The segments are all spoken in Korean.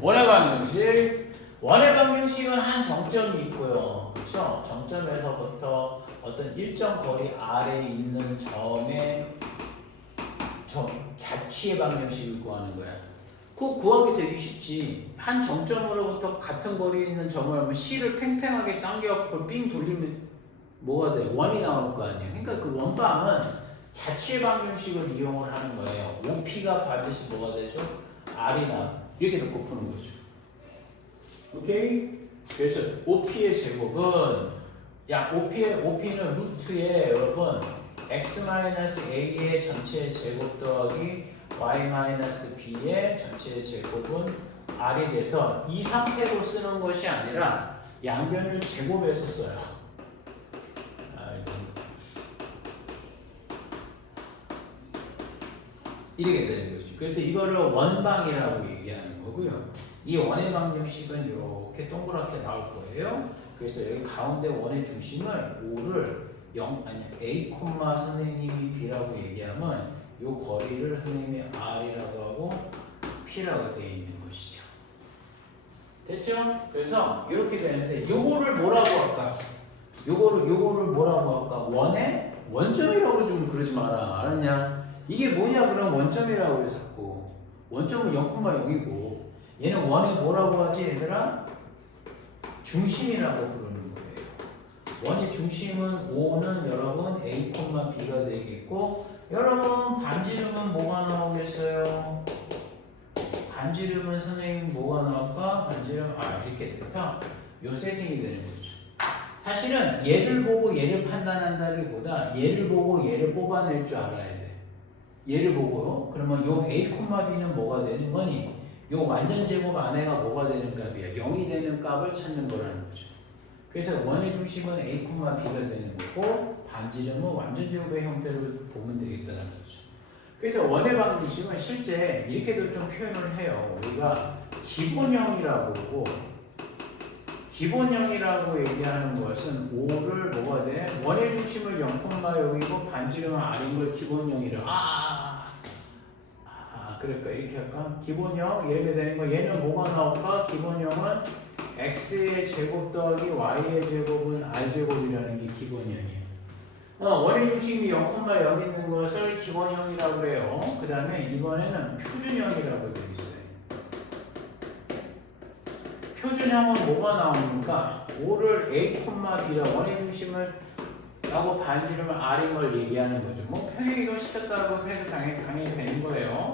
원의 방정식. 원의 방정식은 한 정점이 있고요. 그렇죠? 정점에서부터 어떤 일정 거리 아래에 있는 점의 자취의 방정식을 구하는 거야. 그거 구하기 되게 쉽지. 한 정점으로부터 같은 거리에 있는 점을 하면 C를 팽팽하게 당겨갖고 그걸 삥 돌리면 뭐가 돼? 원이 나올 거 아니야. 그러니까 그 원방은 자취의 방정식을 이용을 하는 거예요. OP가 반드시 뭐가 되죠? R이나 이렇게 놓고 푸는 거죠. 오케이? 그래서 OP의 제곱은 OP는 루트에 여러분 x-a의 전체 제곱 더하기 y-b의 전체 제곱은 r이 돼서 이 상태로 쓰는 것이 아니라 양변을 제곱해서 써요. 이렇게 되는 거죠. 그래서 이거를 원방이라고 얘기하는 거고요. 이 원의 방정식은 이렇게 동그랗게 나올 거예요. 그래서 여기 가운데 원의 중심을 O를 A, 선생님이 B라고 얘기하면 이 거리를 선생님이 R이라고 하고 P라고 되어 있는 것이죠. 됐죠? 그래서 이렇게 되는데 요거를 뭐라고 할까? 요거를 뭐라고 할까? 원의 원점이라고 좀 그러지 마라. 알았냐? 이게 뭐냐 그럼 원점이라고 해 자꾸. 원점은 0,0이고 얘는 원의 뭐라고 하지 얘들아? 중심이라고 부르는 거예요. 원의 중심은 O는 여러분 A, B가 되겠고 여러분 반지름은 뭐가 나오겠어요? 반지름은 선생님 뭐가 나올까? 반지름 이렇게 돼서 요 세팅이 되는 거죠. 사실은 얘를 보고 얘를 판단한다기보다 얘를 보고 얘를 뽑아낼 줄 알아야 돼. 얘를 보고요. 그러면 요 A, B는 뭐가 되는 거니? 요 완전 제곱 안에가 뭐가 되는 값이야? 0이 되는 값을 찾는 거라는 거죠. 그래서 원의 중심은 A, B가 되는 거고 반지름은 완전 제곱의 형태로 보면 되겠다는 거죠. 그래서 원의 방정식은 실제 이렇게도 좀 표현을 해요. 우리가 기본형이라고 하고 기본형이라고 얘기하는 것은 O를 뭐가 돼? 원의 중심을 0,0이고 반지름은 R인 걸 기본형이라. 그럴까? 이렇게 할까? 기본형 이렇게 되는 거 얘는 뭐가 나올까? 기본형은 x의 제곱 더하기 y의 제곱은 r제곱이라는 게 기본형이에요. 원의 중심이 0,0 있는 것을 기본형이라고 그래요. 그 다음에 이번에는 표준형이라고 되어 있어요. 표준형은 뭐가 나옵니까? 5를 a, b라 원의 중심을 라고 반지름을 r인 걸 얘기하는 거죠. 뭐 평행이동 시켰다고 해도 당연히 되는 거예요.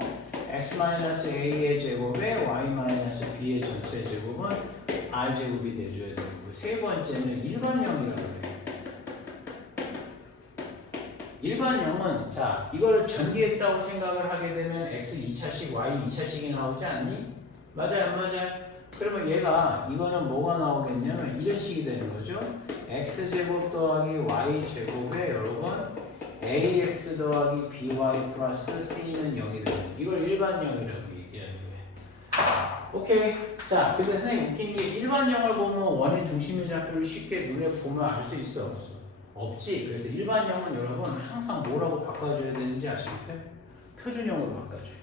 x-a의 제곱에 y-b의 전체 제곱은 r제곱이 돼줘야 되고 세 번째는 일반형이라고 해요. 일반형은 자 이걸 전개했다고 생각을 하게 되면 x 2차식, y 2차식이 나오지 않니? 맞아요, 안 맞아요? 그러면 얘가 이거는 뭐가 나오겠냐면 이런 식이 되는 거죠. x제곱 더하기 y제곱에 여러분 ax 더하기 by 플러스 c는 0이 되는 이걸 일반형이라고 얘기하는 거예요. 오케이. 자, 근데 선생님 웃긴 게 일반형을 보면 원의 중심의 좌표를 쉽게 눈에 보면 알 수 있어 없어? 없지. 그래서 일반형은 여러분 항상 뭐라고 바꿔줘야 되는지 아시겠어요? 표준형으로 바꿔줘야 돼요.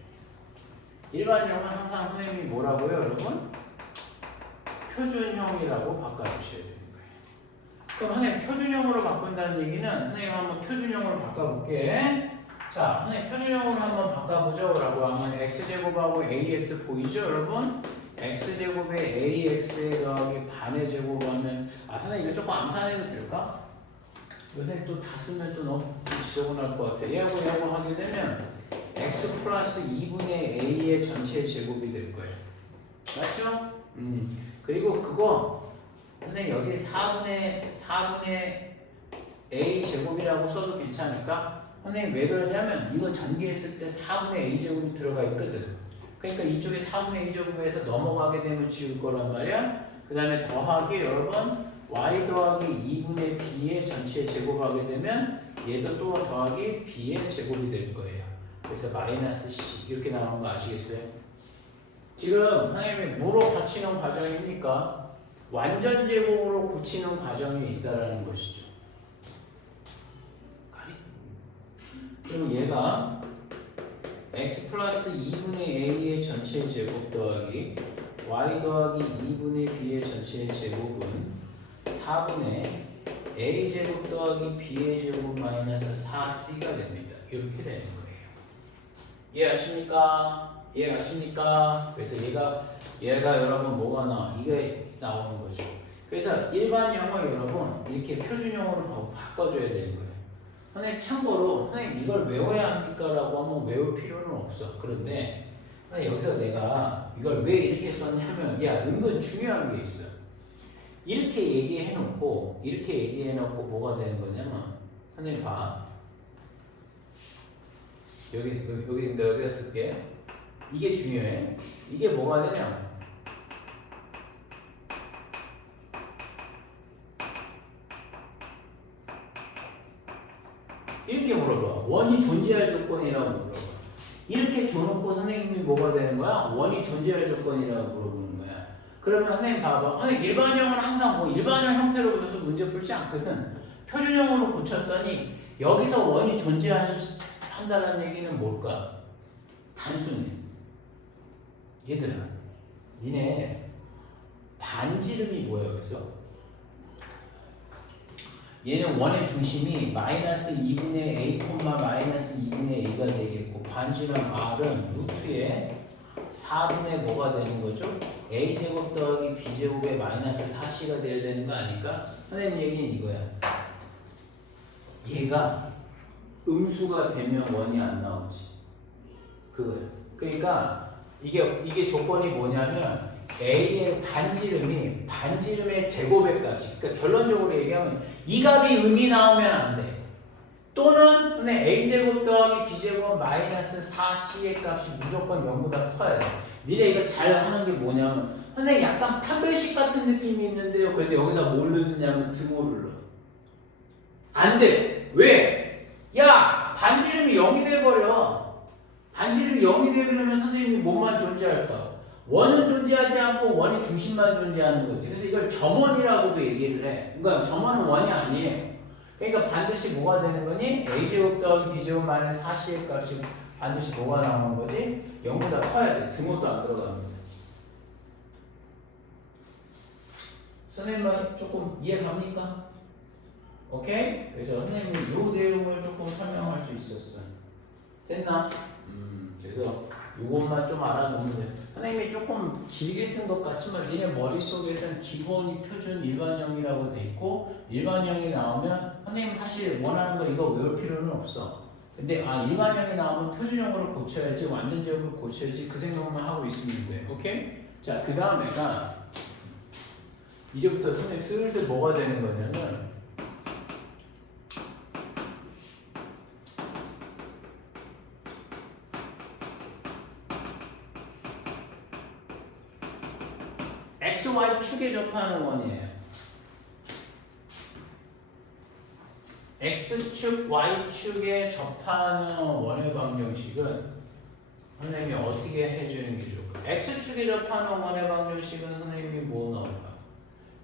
일반형은 항상 선생님이 뭐라고요 여러분? 표준형이라고 바꿔주셔야 돼요. 그럼 선생님 표준형으로 바꾼다는 얘기는 선생님 한번 표준형으로 바꿔볼게. 자, 선생님 표준형으로 한번 바꿔보죠 라고 하면 x제곱하고 ax 보이죠 여러분? x제곱에 ax에 더하기 반의 제곱하면 선생님 이거 조금 암산해도 될까? 선생님 또 다 쓰면 또 너무 지저분할 것 같아. 얘하고 하게 되면 x 플러스 2분의 a의 전체 제곱이 될 거예요. 맞죠? 그리고 그거 선생님 여기 4분의 a 제곱이라고 써도 괜찮을까? 선생님 왜 그러냐면 이거 전개했을 때 4분의 a 제곱이 들어가 있거든. 그러니까 이쪽에 4분의 a 제곱에서 넘어가게 되면 지울 거란 말이야. 그 다음에 더하기 여러분 y 더하기 2분의 b의 전체 제곱하게 되면 얘도 또 더하기 b의 제곱이 될 거예요. 그래서 마이너스 c 이렇게 나오는 거 아시겠어요? 지금 선생님이 뭐로 고치는 과정입니까? 완전 제곱으로 고치는 과정이 있다라는 것이죠. 그럼 얘가 x 플러스 2분의 a의 전체 제곱 더하기 y 더하기 2분의 b의 전체의 제곱은 4분의 a 제곱 더하기 b의 제곱 마이너스 4c가 됩니다. 이렇게 되는 거예요. 이해하십니까? 이해가십니까? 그래서 얘가 여러분 뭐가 나와? 이게 나오는 거죠. 그래서 일반형을 여러분 이렇게 표준형으로 바꿔줘야 되는 거예요. 선생님 참고로 선생님 이걸 외워야 합니까라고 하면 외울 필요는 없어. 그런데 여기서 내가 이걸 왜 이렇게 썼냐면 야 은근 중요한 게 있어요. 이렇게 얘기해놓고 뭐가 되는 거냐면 선생님 봐. 여기다 쓸게. 이게 중요해. 이게 뭐가 되냐? 이렇게 물어봐. 원이 존재할 조건이라고 물어봐. 이렇게 줘놓고 선생님이 뭐가 되는 거야? 원이 존재할 조건이라고 물어보는 거야. 그러면 선생님 봐봐. 선생님 일반형은 항상 뭐 일반형 형태로 그려서 문제 풀지 않거든. 표준형으로 고쳤더니 여기서 원이 존재한다는 얘기는 뭘까? 단순히 얘들아 니네 반지름이 뭐야 그래서? 얘는 원의 중심이 마이너스 2분의 a, 마이너스 2분의 a가 되겠고 반지름 r은 루트에 4분의 뭐가 되는 거죠? a제곱 더하기 b제곱의 마이너스 4c가 돼야 되는 거 아닐까? 선생님 얘기는 이거야. 얘가 음수가 되면 원이 안 나오지. 그거야. 그러니까 이게 조건이 뭐냐면 a의 반지름의 제곱의 값이, 그러니까 결론적으로 얘기하면 이 값이 음이 나오면 안 돼. 또는 a제곱 더하기 b제곱 마이너스 4c의 값이 무조건 0보다 커야 돼. 니네 이거 잘 하는 게 뭐냐면 선생님 약간 판별식 같은 느낌이 있는데요. 근데 여기다 뭘 넣느냐면 등호를 넣어. 안 돼. 왜? 야 반지름이 0이 돼버려. 반지름이 0이 되려면 선생님이 뭐만 존재할까? 원은 존재하지 않고 원의 중심만 존재하는 거지. 그래서 이걸 점원이라고도 얘기를 해. 그러니까 점원은 원이 아니에요. 그러니까 반드시 뭐가 되는 거니? a제곱 더하기 b제곱 마이너스 4c의 값이 반드시 뭐가 나오는 거지? 0보다 커야 돼. 등호도 안 들어갑니다. 선생님 말 조금 이해 갑니까? 오케이? 그래서 선생님이 이 내용을 조금 설명할 수 있었어. 됐나? 그래서 이것만 좀 알아놓으면 돼. 선생님이 조금 길게 쓴 것 같지만 니네 머릿속에는 기본이 표준 일반형이라고 돼 있고 일반형이 나오면 선생님 사실 원하는 거 이거 외울 필요는 없어. 근데 일반형이 나오면 표준형으로 고쳐야지 완전적으로 고쳐야지 그 생각만 하고 있으면 돼. 오케이? 자, 그 다음에가 이제부터 선생님 슬슬 뭐가 되는 거냐면 XY축에 접하는 원이에요. X축, Y축에 접하는 원의 방정식은 선생님이 어떻게 해주는 게 좋을까? X축에 접하는 원의 방정식은 선생님이 뭐 나올까?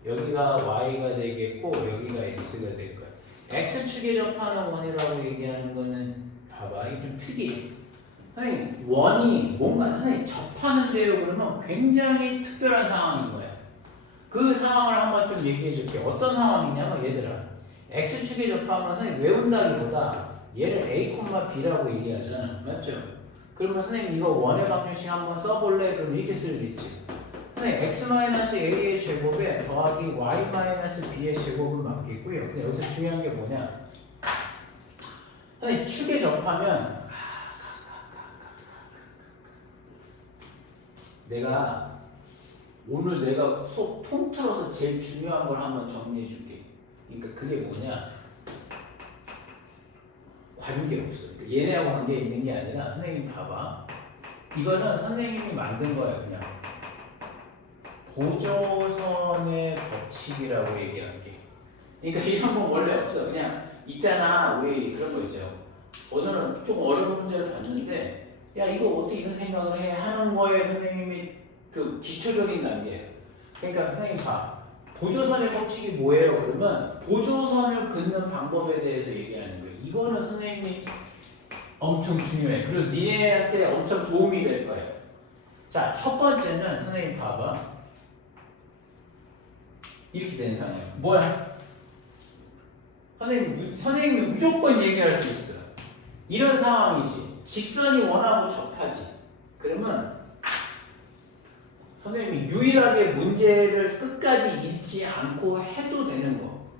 여기가 Y가 되겠고 여기가 X가 될 거야. X축에 접하는 원이라고 얘기하는 거는 봐봐. 이게 좀 특이해. 선생님 원이 뭔가 선생님 접하는데요 그러면 굉장히 특별한 상황인 거야. 그 상황을 한번 좀 얘기해 줄게. 어떤 상황이냐면 얘들아 X축에 접하면 선생님 외운다기보다 얘를 A, B라고 얘기하잖아. 맞죠? 그러면 선생님 이거 원의 방정식 한번 써볼래? 그럼 이렇게 쓰겠지. 선생님 X-A의 제곱에 더하기 Y-B의 제곱은 맞겠고요. 근데 여기서 중요한 게 뭐냐? 선생님 축에 접하면 오늘 내가 수업 통틀어서 제일 중요한 걸 한번 정리해 줄게. 그러니까 그게 뭐냐? 관계없어. 그러니까 얘네하고 관계 있는 게 아니라 선생님 봐봐. 이거는 선생님이 만든 거야 그냥. 보조선의 법칙이라고 얘기할게. 그러니까 이런 건 원래 없어. 그냥 있잖아. 우리 그런 거 있죠. 오늘은 좀 어려운 문제를 봤는데 야 이거 어떻게 이런 생각을 해 하는 거에 선생님이 그 기초적인 단계. 그러니까 선생님 봐. 보조선의 법칙이 뭐예요? 그러면 보조선을 긋는 방법에 대해서 얘기하는 거예요. 이거는 선생님이 엄청 중요해. 그리고 니네한테 엄청 도움이 될 거예요. 자, 첫 번째는 선생님 봐봐. 이렇게 된 상황이야. 뭐야? 선생님이 무조건 얘기할 수 있어. 이런 상황이지. 직선이 원하고 접하지. 그러면 선생님이 유일하게 문제를 끝까지 읽지 않고 해도 되는 거.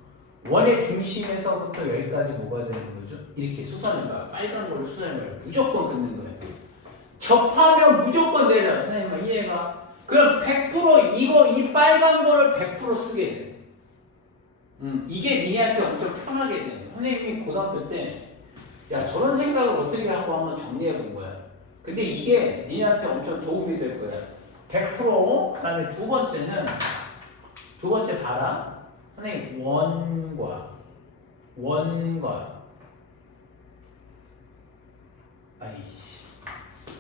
원의 중심에서부터 여기까지 뭐가 되는 거죠? 이렇게 수선을 봐. 빨간 걸로 수선을 봐. 무조건 긋는 거야. 접하면 무조건 내려. 선생님 이해가? 그럼 100% 이 빨간 거를 100% 쓰게 돼. 이게 니네한테 엄청 편하게 돼. 선생님이 고등학교 때 야 저런 생각을 어떻게 하고 한번 정리해 본 거야. 근데 이게 니네한테 엄청 도움이 될 거야. 100%. 그다음에 두 번째 봐라. 선생님 원과 아이씨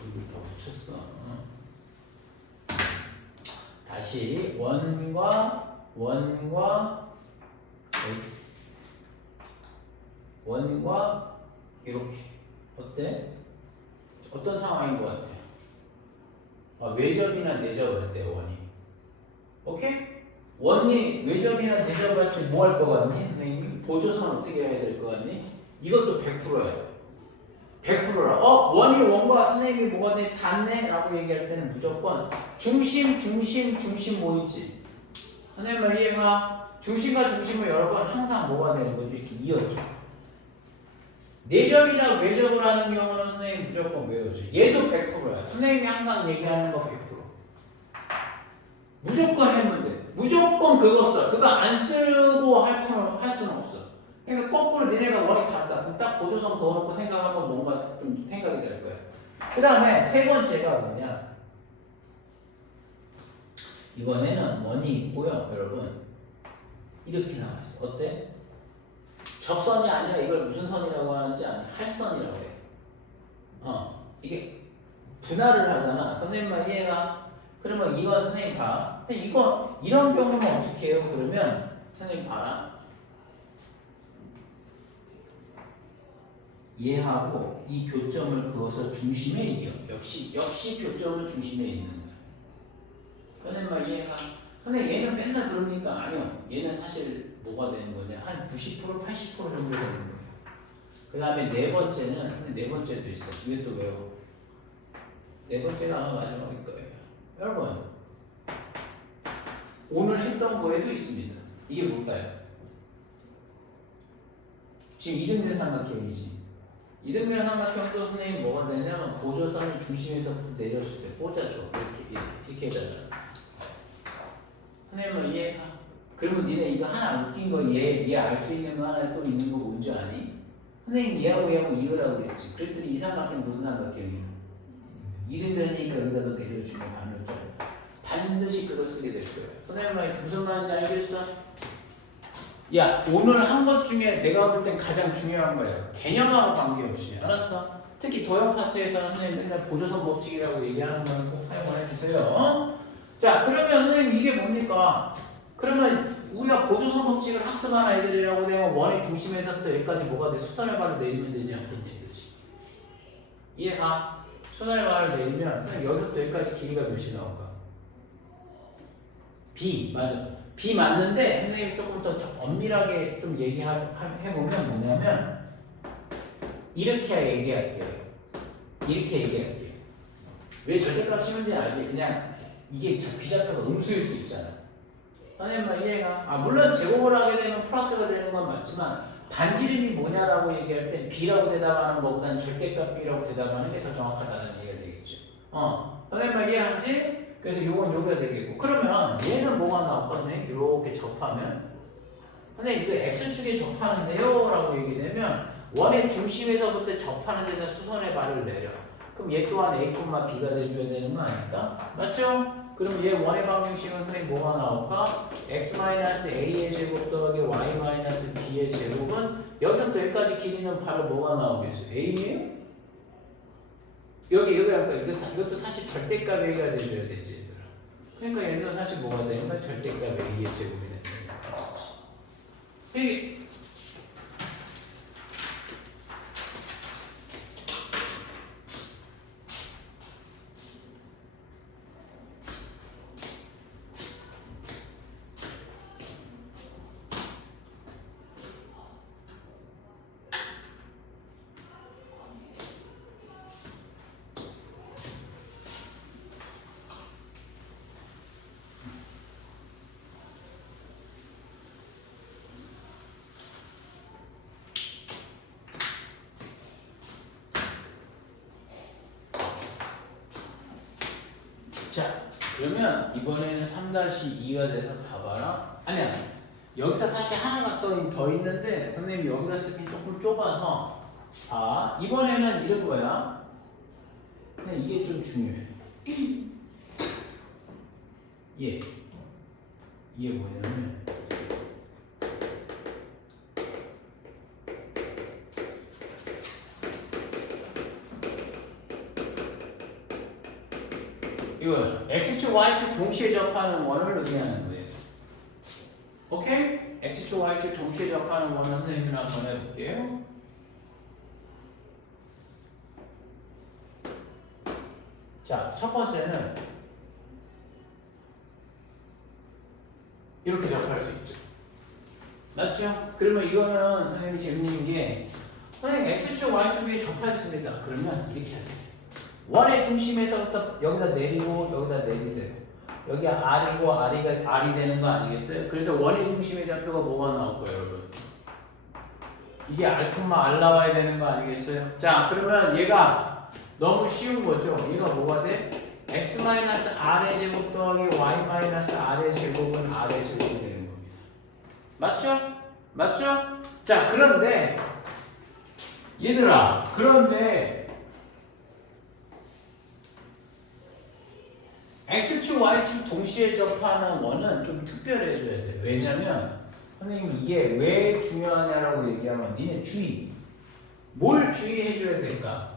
여기 더 붙였어. 다시 원과 이렇게 어때? 어떤 상황인 것 같아? 외접이나 내접할 때 원이 오케이? 원이 외접이나 내접할 때 뭐 할 것 같니? 선생님 보조선 어떻게 해야 될 것 같니? 이것도 100%야. 100%라. 원이 원과 선생님이 뭐가 돼? 닿네? 라고 얘기할 때는 무조건 중심 뭐 있지? 선생님 이해가? 중심과 중심을 여러 번 항상 뭐가 되는 거지? 이렇게 이어져. 내접이나 외접을 하는 경우는 선생님이 무조건 외워줘. 얘도 100%야. 선생님이 항상 얘기하는 거 100%. 무조건 하면 돼. 무조건 그거 써. 그거 안 쓰고 할 수는 없어. 그러니까 거꾸로 니네가 원이 닿다. 그럼 딱 보조선 그어놓고 생각하면 뭔가 좀 생각이 될 거야. 그 다음에 세 번째가 뭐냐. 이번에는 원이 있고요. 여러분. 이렇게 나와있어. 어때? 접선이 아니라 이걸 무슨 선이라고 하는지 아니? 할선이라고 해. 이게 분할을 하잖아. 선생님만 이해가? 그러면 이건 선생님 봐. 선생님 이거 이런 경우는 어떻게 해요? 그러면 선생님 봐라. 얘하고 이 교점을 그어서 중심에 이어. 역시 교점은 중심에 있는 거야. 선생님만 이해가? 선생님 얘는 맨날 그러니까 아니요. 얘는 사실 뭐가 되는 거냐? 한 90% 80% 정도 되는 거예요. 그 다음에 네 번째도 있어. 이것도 외워. 네 번째가 아마 마지막일 거예요. 여러분 오늘 했던 거에도 있습니다. 이게 뭘까요? 지금 이등변 삼각형이지. 이등변 삼각형도 선생님 뭐가 되냐면 보조선을 중심에서부터 내려줄 때 꽂아줘. 이렇게 해달라. 선생님은 이해가? 그러면 니네 이거 하나 웃긴 거 얘 알 수 있는 거 하나 또 있는 거 뭔지 아니? 선생님 얘하고 이거라고 그랬지. 그랬더니 이 삼각형 무슨 삼각형이야? 이등변이니까 여기다 너 내려주면 반올점. 반드시 그거 쓰게 될 거야. 선생님 말이 무슨 말인지 알겠어? 야 오늘 한 것 중에 내가 볼 땐 가장 중요한 거예요. 개념하고 관계없이. 알았어? 특히 도형 파트에서는 선생님 맨날 보조선 법칙이라고 얘기하는 거는 꼭 사용을 해주세요. 자 그러면 선생님 이게 뭡니까? 그러면 우리가 보조선 법칙을 학습한 아이들이라고 되면 원의 중심에서부터 여기까지 뭐가 돼? 수선의 발을 내리면 되지 않겠냐 이거지. 이해가? 수선의 발을 내리면 선생님 여기서부터 여기까지 길이가 몇이 나올까? B 맞아. B 맞는데 선생님이 조금 더 엄밀하게 좀 얘기해보면 뭐냐면 이렇게 얘기할게요. 왜 절대값 심은지 알지? 그냥 이게 비좌표가 음수일 수 있잖아. 선생님 이해가? 물론 제곱을 하게 되면 플러스가 되는 건 맞지만 반지름이 뭐냐라고 얘기할 때 B라고 대답하는 것보다는 절대값 B라고 대답하는 게 더 정확하다는 얘기가 되겠죠. 선생님 이해하지? 그래서 요건 요가 되겠고 그러면 얘는 뭐가 나왔거든요? 이렇게 접하면 선생님 이거 X축에 접하는데요? 라고 얘기되면 원의 중심에서부터 접하는 데다 수선의 발을 내려. 그럼 얘 또한 A, B가 돼줘야 되는 거 아닐까? 맞죠? 그럼 얘 원의 방정식은 선생님 뭐가 나올까? x-a의 제곱 더하기 y-b의 제곱은 여기서부터 여기까지 길이는 바로 뭐가 나오겠어? a예요? 여기 할까? 이것도 사실 절대값 a가 돼줘야 되지. 그러니까 얘는 사실 뭐가 되는 거야? 절대값 a의 제곱이 되는 거야. 이게 그러면 이번에는 3-2가 돼서 봐봐라. 아니야. 여기서 사실 하나가 더 있는데 선생님 여기다 쓰기 조금 좁아서 이번에는 이런 거야. 근데 이게 좀 중요해. 이게 뭐냐면 이거 x축 y축 동시에 접하는 원을 의미하는 거예요. 오케이? x축 y축 동시에 접하는 원을 선생님이랑 한번 해볼게요. 자, 첫 번째는 이렇게 접할 수 있죠. 맞죠? 그러면 이거는 선생님이 재밌는 게 선생님 x축 y축이 접했습니다. 그러면 이렇게 하세요. 원의 중심에서부터 여기다 내리고 여기다 내리세요. 여기 R이고 R이 되는 거 아니겠어요? 그래서 원의 중심의 좌표가 뭐가 나올 거예요, 여러분? 이게 R, R 나와야 되는 거 아니겠어요? 자, 그러면 얘가 너무 쉬운 거죠? 얘가 뭐가 돼? x-r의 제곱 더하기 y-r의 제곱은 r의 제곱이 되는 겁니다. 맞죠? 맞죠? 자, 그런데 얘들아, 그런데 x축, y축 동시에 접하는 원은 좀 특별해져야 돼. 왜냐면 선생님 이게 왜 중요하냐라고 얘기하면 니네 주의. 뭘 주의해줘야 될까?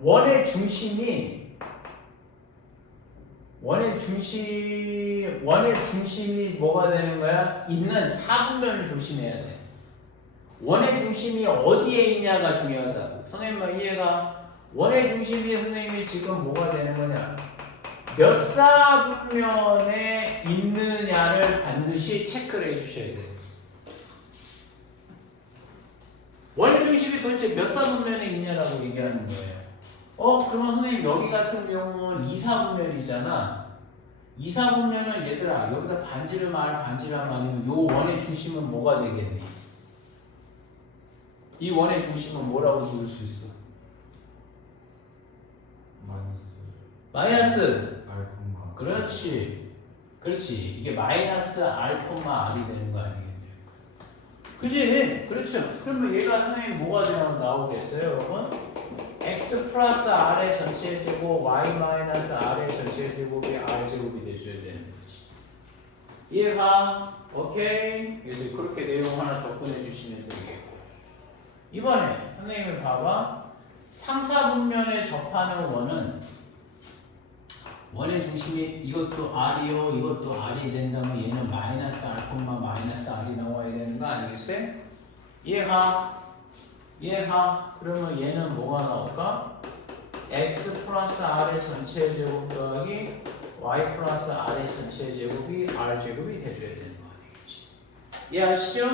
원의 중심이 뭐가 되는 거야? 있는 사분면을 조심해야 돼. 원의 중심이 어디에 있냐가 중요하다고. 선생님은 이해가? 원의 중심이 선생님이 지금 뭐가 되는 거냐? 몇 사분면에 있느냐를 반드시 체크를 해주셔야 돼요. 원의 중심이 도대체 몇 사분면에 있냐라고 얘기하는 거예요. 그러면 선생님 여기 같은 경우는 2사분면이잖아. 2사분면은 얘들아 여기다 반지름 아니면 요 원의 중심은 뭐가 되겠니? 이 원의 중심은 뭐라고 부를 수 있어? 마이너스 R, 그렇지. 이게 마이너스 R, R이 되는 거 아니겠네요. 그지? 그렇죠. 그러면 얘가 선생님 뭐가 나오겠어요, 여러분? x 플러스 r의 전체 제곱 y 마이너스 r의 전체 제곱이 r 제곱이 돼줘야 되는 거지. 이해가? 오케이. 그래서 그렇게 내용 하나 접근해 주시면 되겠고. 이번에 선생님을 봐봐. 3, 4분면에 접하는 원은 원의 중심이 이것도 r이요, 이것도 r이 된다면 얘는 마이너스 r, 마이너스 r이 나와야 되는 거 아니겠어요? 이해가? 그러면 얘는 뭐가 나올까? x 플러스 r의 전체 제곱 더하기 y 플러스 r의 전체 제곱이 r 제곱이 돼줘야 되는 거 아니겠지? 이해하시죠?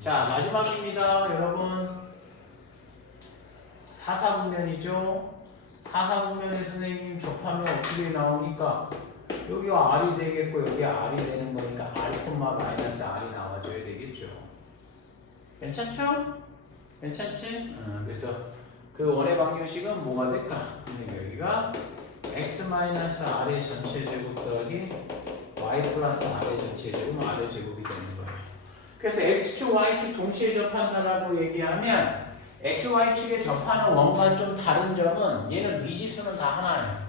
자, 마지막입니다, 여러분. 4사분면이죠. 4사분면에 선생님 접하면 어떻게 나옵니까? 여기가 r이 되겠고 여기 r이 되는 거니까 r, 마이너스 r이 나와줘야 되겠죠. 괜찮죠? 괜찮지? 그래서 그 원의 방정식은 뭐가 될까? 여기가 x-r의 전체 제곱 더하기 y 플러스 r의 전체 제곱은 r의 제곱이 되는 거예요. 그래서 x축, y축 동시에 접한다라고 얘기하면 x, y축에 접하는 원과 좀 다른 점은 얘는 미지수는 다 하나예요.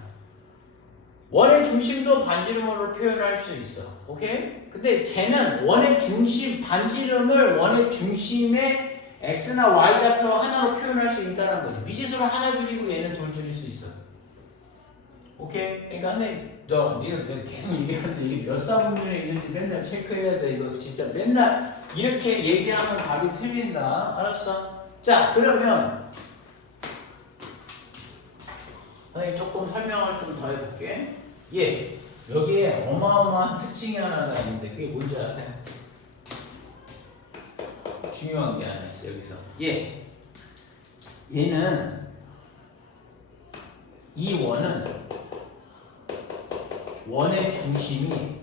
원의 중심도 반지름으로 표현할 수 있어. 오케이? 근데 쟤는 원의 중심, 반지름을 원의 중심의 x나 y 좌표 하나로 표현할 수 있다는 거지. 미지수를 하나 줄이고 얘는 둘 줄일 수 있어. 오케이? 그러니까 선생님, 니는 계속 얘기하는데 이게 몇 사분면에 있는지 맨날 체크해야 돼. 이거 진짜 맨날 이렇게 얘기하면 답이 틀린다. 알았어? 자, 그러면 선생님 조금 설명을 좀 더 해볼게. 여기에 어마어마한 특징이 하나가 있는데 그게 뭔지 아세요? 중요한 게 하나 있어 여기서. 얘는 이 원은 원의 중심이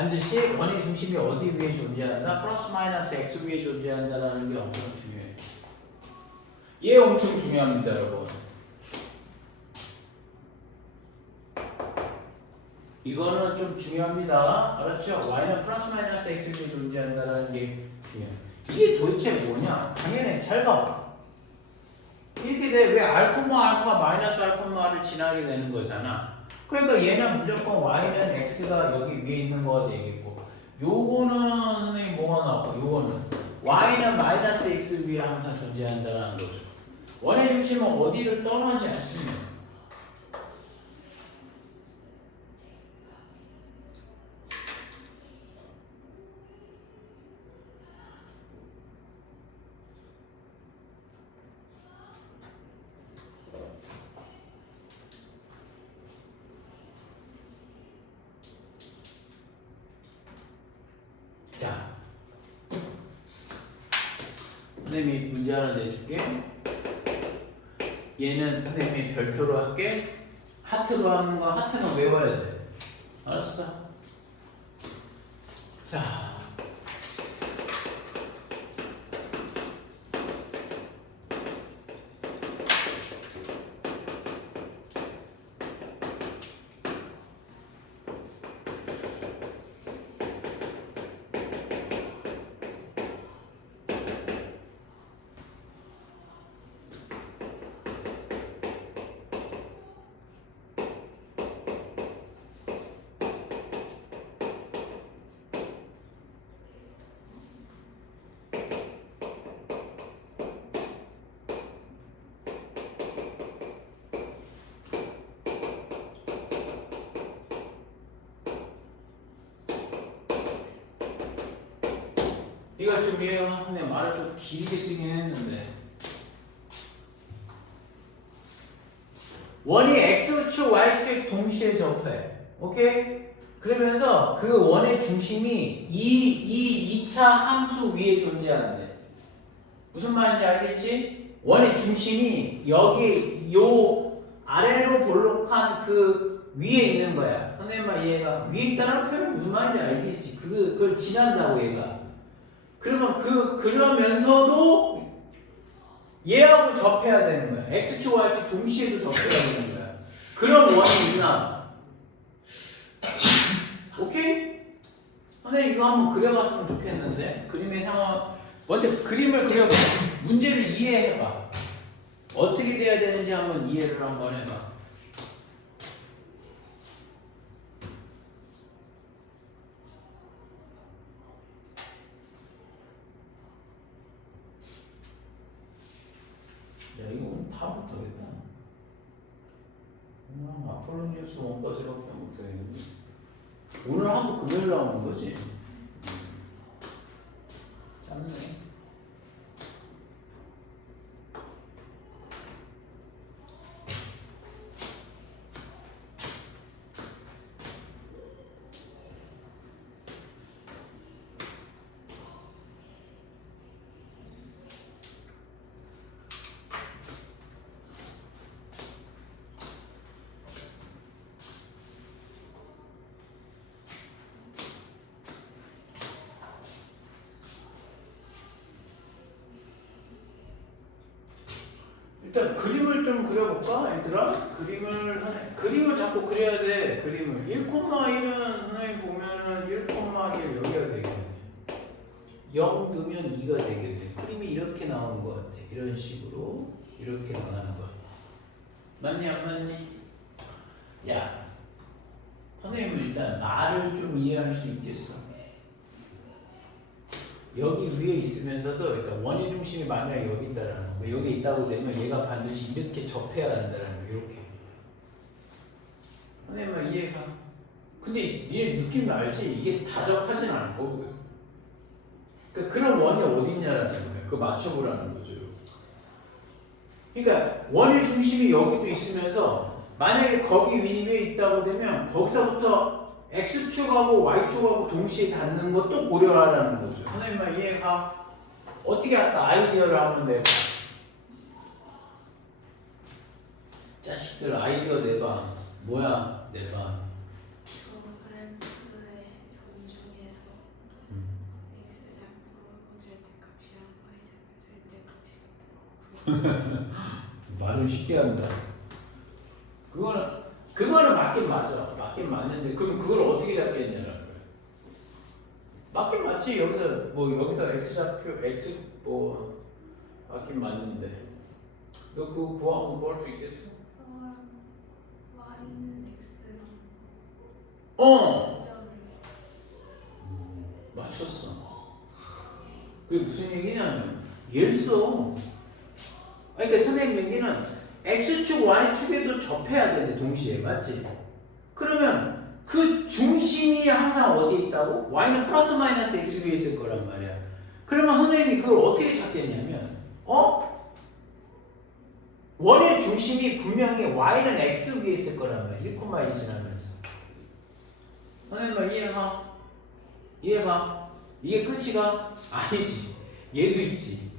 반드시 원의 중심이 어디 위에 존재한다? 플러스 마이너스 x 위에 존재한다라는 게 엄청 중요해요. 얘 엄청 중요합니다, 여러분. 이거는 좀 중요합니다. 알았죠? y는 플러스 마이너스 x 위에 존재한다라는 게 중요해요. 이게 도대체 뭐냐? 당연히 잘 봐. 이렇게 돼. 왜 알코마 마이너스 알코마를 지나게 되는 거잖아. 그러니까 얘는 무조건 y는 x가 여기 위에 있는 거가 되겠고, 요거는 선생님 뭐가 나왔고, 요거는 y는 마이너스 x 위에 항상 존재한다는 거죠. 원의 중심은 어디를 떠나지 않습니다. 자, 선생님이 문제 하나 내줄게. 얘는 선생님이 별표로 할게. 하트로 하는 거 하트는 외워야 돼. 알았어? 자, 이걸 좀 이해요. 근데 말을 좀 길게 쓰긴 했는데. 원이 x축, y축 동시에 접해. 오케이? 그러면서 그 원의 중심이 이 2차 함수 위에 존재하는데. 무슨 말인지 알겠지? 원의 중심이 여기 요 아래로 볼록한 그 위에 있는 거야. 선생님 말 이해가? 위에 있다는 표현은 무슨 말인지 알겠지? 그걸 지난다고 얘가. 그러면 그러면서도 얘하고 접해야 되는 거야. x축, y축 동시에도 접해야 되는 거야. 그런 원이 있나? 오케이? 선생님 이거 한번 그려봤으면 좋겠는데 그림의 상황 먼저 그림을 그려봐. 문제를 이해해봐. 어떻게 돼야 되는지 한번 이해를 한번 해봐. 야, 이거 오늘 다 못하겠다. 아폴로니우스 원까지밖에 못하겠는데. 오늘 하고 금요일 나오는 거지? 짧네. 일단 그림을 좀 그려볼까, 얘들아? 그림을 자꾸 그려야 돼. 그림을 1,1은 선생님 보면은 1,1 여기가 되겠네. 0 넣으면 2가 되겠네. 그림이 이렇게 나오는 것 같아. 이런 식으로 이렇게 나가는 것 같아. 맞니 안 맞니? 야, 선생님은 일단 말을 좀 이해할 수 있겠어. 여기 위에 있으면서도 그러니까 원의 중심이 만약에 여기 있다라는 거, 여기 있다고 되면 얘가 반드시 이렇게 접해야 한다라는 거, 이렇게. 선생님은 이해가? 근데 얘 느낌 알지? 이게 다 접하진 않을 거거든. 그러니까 그런 원이 어디 있냐라는 거예요. 그거 맞춰보라는 거죠. 그러니까 원의 중심이 여기도 있으면서 만약에 거기 위에 있다고 되면 거기서부터 X축하고 Y축하고 동시에 닿는 것도 고려하라는 거죠. 선생님만 이해가? 어떻게 할까? 아이디어를 한번 내봐. 자식들 아이디어 내봐. 뭐야? 내봐. 저 그랜프의 전주 말을 쉽게 한다. 그거는 맞긴 맞아. 맞긴 맞는데 그럼 그걸 어떻게 잡겠냐는 거야. 맞긴 맞지. 여기서 x 좌표 x 뭐 맞긴 맞는데 너 그거 구하면 구할 수 있겠어? y는 x랑 어 점을 맞췄어. 그게 무슨 얘기냐면 얘를 써. 그러니까 선생님 얘기는 x축 y축에도 접해야 되는데 동시에 맞지? 그러면 그 중심이 항상 어디에 있다고? y는 플러스 마이너스 x 위에 있을 거란 말이야. 그러면 선생님이 그걸 어떻게 찾겠냐면 원의 중심이 분명히 y는 x 위에 있을 거란 말이야. 1,1 지나면서. 선생님 이해가? 이해가? 이게 끝이가? 아니지. 얘도 있지.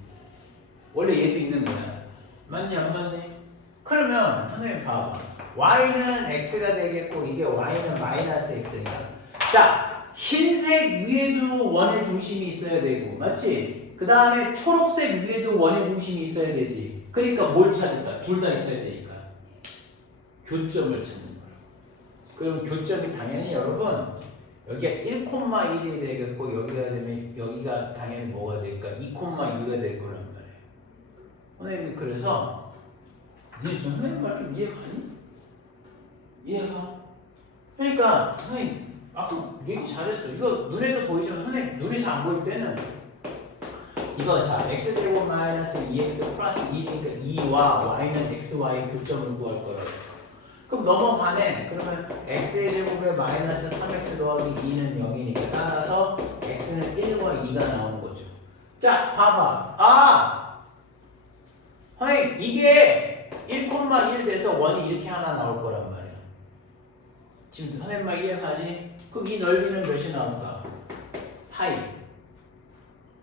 원래 얘도 있는 거야. 맞니 안 맞니? 그러면 선생님 봐봐. y는 x가 되겠고 이게 y는 마이너스 x니까. 자, 흰색 위에도 원의 중심이 있어야 되고 맞지? 그 다음에 초록색 위에도 원의 중심이 있어야 되지. 그러니까 뭘 찾을까? 둘 다 있어야 되니까 교점을 찾는 거라고. 그럼 교점이 당연히 여러분 여기가 1,1이 되겠고 여기가 되면 여기가 당연히 뭐가 될까? 2,2가 될 거란 말이에요. 선생님 그래서 네 선생님 말 좀 이해가니? 이해가? 그러니까 선생님 아까 얘기 잘했어. 이거 눈에도 보이지만 선생님 눈에 잘 안 보일 때는 이거 자 x제곱 마이너스 2x 플러스 2니까 2와 y는 xy 교점을 구할 거라고. 그럼 넘어가네. 그러면 x의 제곱에 마이너스 3x 더하기 2는 0이니까 따라서 x는 1과 2가 나오는 거죠. 자 봐봐. 선생님 이게 1,1 돼서 원이 이렇게 하나 나올 거란 말이야. 지금 선생님 말 이해가지? 그럼 이 넓이는 몇이 나올까? 파이.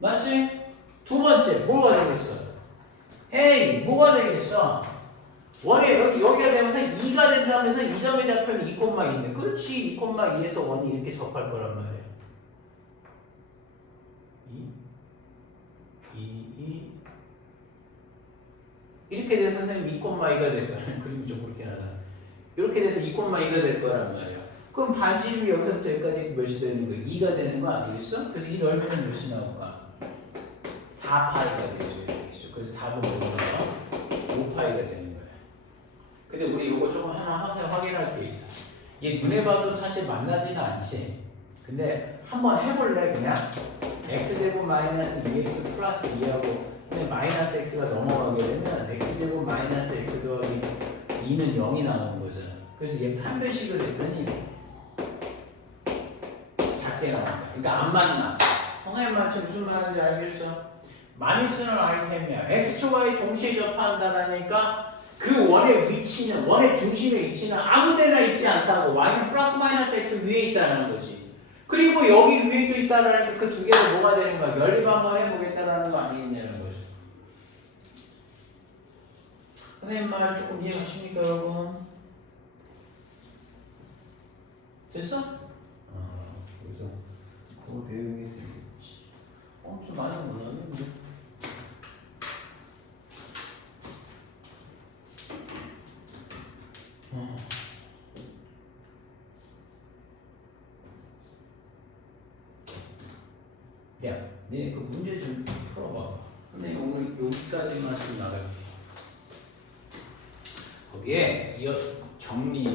맞지? 두 번째 뭐가 되겠어? 에이 뭐가 되겠어? 원이 여기가 되면서 2가 된다면서 이 점의 좌표는 2,2인데 그렇지 2,2에서 원이 이렇게 접할 거란 말이야. 2 이렇게 돼서 선생님 2,2가 될 거야. 그림이 좀 그렇긴 하다. 이렇게 돼서 2,2가 될 거란 말이야. 그럼 반지름이 여기서부터 여기까지 몇이 되는 거야? 2가 되는 거 아니겠어? 그래서 이 넓이는 몇이 나올까? 4파이가 되죠. 그래서 답은 뭐예요? 5파이가 되는 거예요. 근데 우리 이거 조금 하나 확인할 게 있어. 얘 눈에 봐도 사실 만나지는 않지. 근데 한번 해볼래 그냥? x제곱 마이너스 2x 플러스 2하고 근데 마이너스 x가 넘어가게 되면 x제곱 마이너스 x 더하기 2는 0이 나오는 거잖아. 그래서 얘 판별식을 했더니 작게 나온 거야. 그러니까 안 맞나. 선생님 말씀 무슨 말인지 알겠어? 많이 쓰는 아이템이야. x축 y 동시에 접한다라니까 그 원의 위치는 원의 중심의 위치는 아무데나 있지 않다고. y는 플러스 마이너스 x 위에 있다는 거지. 그리고 여기 위에도 있다라니까 그 두 개가 뭐가 되는 거야? 연립 한번 해보겠다라는 거 아니겠냐는 거죠. 선생님 말 조금 이해가십니까 여러분? 됐어? 그래서 그거 대응이 되겠지. 좀 많이 몰랐는데. 야, 네 그 문제 좀 풀어봐. 근데 오늘 여기까지만 좀 나갈게. 거기에 이어 정리.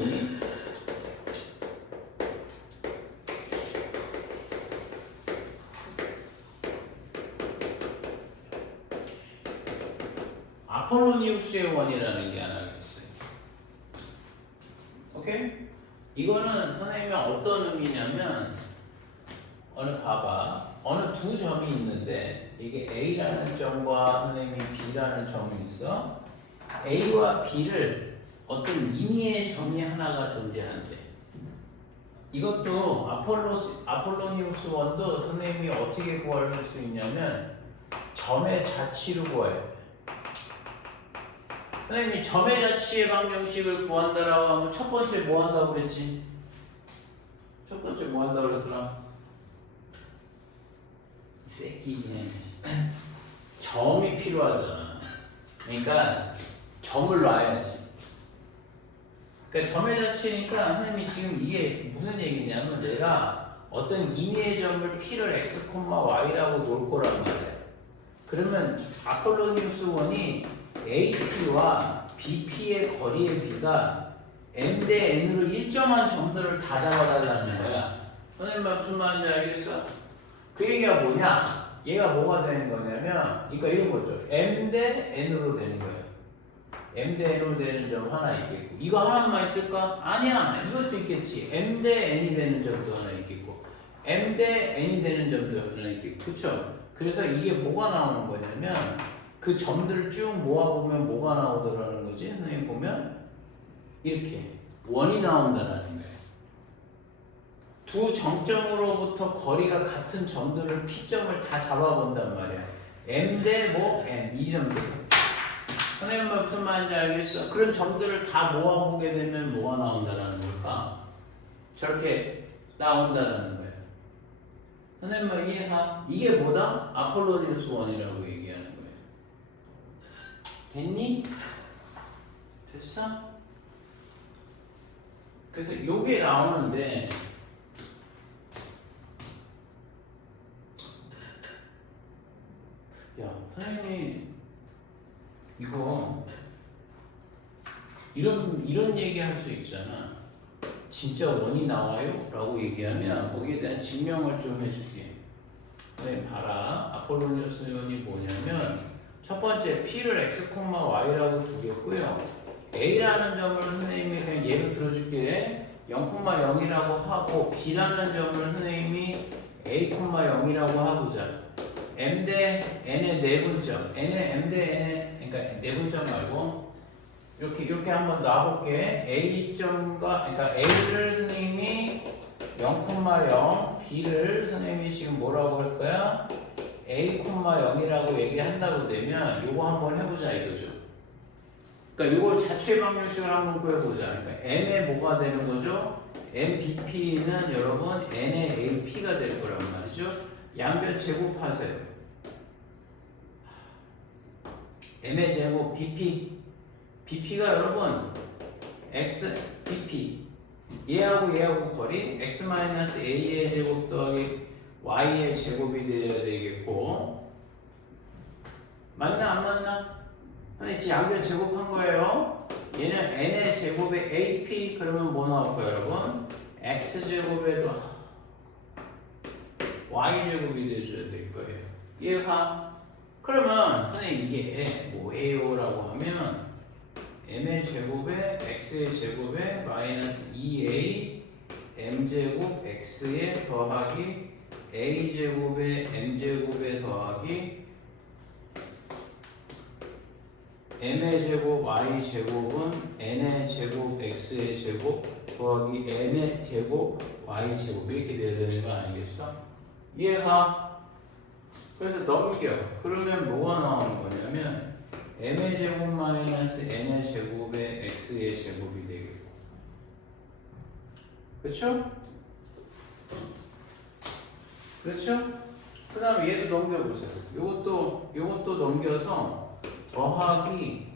아폴로니우스의 원이라는 게 하나 있어요. 오케이? 이거는 선생님이 어떤 의미냐면 어느 봐봐. 어느 두 점이 있는데 이게 A라는 점과 선생님이 B라는 점이 있어. A와 B를 어떤 임의의 점이 하나가 존재한대. 이것도 아폴로니우스 원도 선생님이 어떻게 구할 수 있냐면 점의 자취로 구해야 돼. 선생님이 점의 자취의 방정식을 구한다라고 하면 첫 번째 뭐 한다고 그랬지? 첫 번째 뭐 한다고 그랬더라? 새끼네. 점이 필요하잖아. 그러니까 점을 놔야지. 그러니까 점의 자체니까 선생님이 지금 이게 무슨 얘기냐면 내가 어떤 임의의 점을 P를 X, Y라고 놓을 거란 말이야. 그러면 아폴로니우스 원이 AP와 BP의 거리의 B가 M 대 N으로 일정한 점들을 다 잡아달라는 거야. 선생님 무슨 말인지 알겠어? 그 얘기가 뭐냐? 얘가 뭐가 되는 거냐면, 그러니까 이런 거죠. M 대 N으로 되는 거예요. M 대 N으로 되는 점 하나 있겠고, 이거 하나만 있을까? 아니야. 이것도 있겠지. M 대 N이 되는 점도 하나 있겠고, M 대 N이 되는 점도 하나 있겠고, 그쵸? 그래서 이게 뭐가 나오는 거냐면, 그 점들을 쭉 모아보면 뭐가 나오더라는 거지? 선생님 보면 이렇게 원이 나온다는 거예요. 두 정점으로부터 거리가 같은 점들을 P점을 다 잡아본단 말이야. M 대 N 이 점들. 선생님 무슨 말인지 알겠어? 그런 점들을 다 모아보게 되면 뭐가 나온다는 걸까? 저렇게 나온다는 거예요. 선생님 이해가? 이게 뭐다? 아폴로니우스 원이라고 얘기하는 거예요. 됐니? 됐어? 그래서 요게 나오는데 야, 선생님이 이거 이런 얘기 할 수 있잖아. 진짜 원이 나와요? 라고 얘기하면 거기에 대한 증명을 좀 해줄게. 선생님 봐라. 아폴로니우스 원이 뭐냐면 첫 번째 P를 X, Y라고 두겠고요. A라는 점을 선생님이 그냥 예로 들어줄게. 0,0이라고 하고 B라는 점을 선생님이 A, 0이라고 하고자. M 대 N의 내분점, M 대 N의, 그러니까 내분점 말고 이렇게 한번 놔볼게. A점과, 그러니까 A를 선생님이 0,0, B를 선생님이 지금 뭐라고 할 거야? A, 0이라고 얘기한다고 되면 요거 한번 해보자 이거죠. 그러니까 요걸 자취의 방정식을 한번 구해보자. 그러니까 M의 뭐가 되는 거죠? MBP는 여러분 N의 AP가 될 거란 말이죠. 양변 제곱하세요. M의 제곱 BP가 여러분 X BP 얘하고 거리 X-A의 제곱 더하기 Y의 제곱이 되어야 되겠고, 맞나 안 맞나? 아니 지금 양변 제곱한 거예요. 얘는 N의 제곱에 AP 그러면 뭐 나올 거예요 여러분? X제곱에도 Y제곱이 돼줘야 될 거예요. 이해가? 그러면 선생님 이게 뭐예요? 라고 하면 M의 제곱에 X의 제곱에 마이너스 2A M제곱 X에 더하기 A제곱에 M제곱에 더하기 M의 제곱 Y제곱은 N의 제곱 X의 제곱 더하기 M의 제곱 Y제곱 이렇게 돼야 되는 거 아니겠어? 이해가? 그래서 넘겨. 그러면 뭐가 나오는 거냐면 M의 제곱 마이너스 N의 제곱에 X의 제곱이 되겠고, 그렇죠? 그렇죠? 그 다음에 얘도 넘겨보세요. 요것도 넘겨서 더하기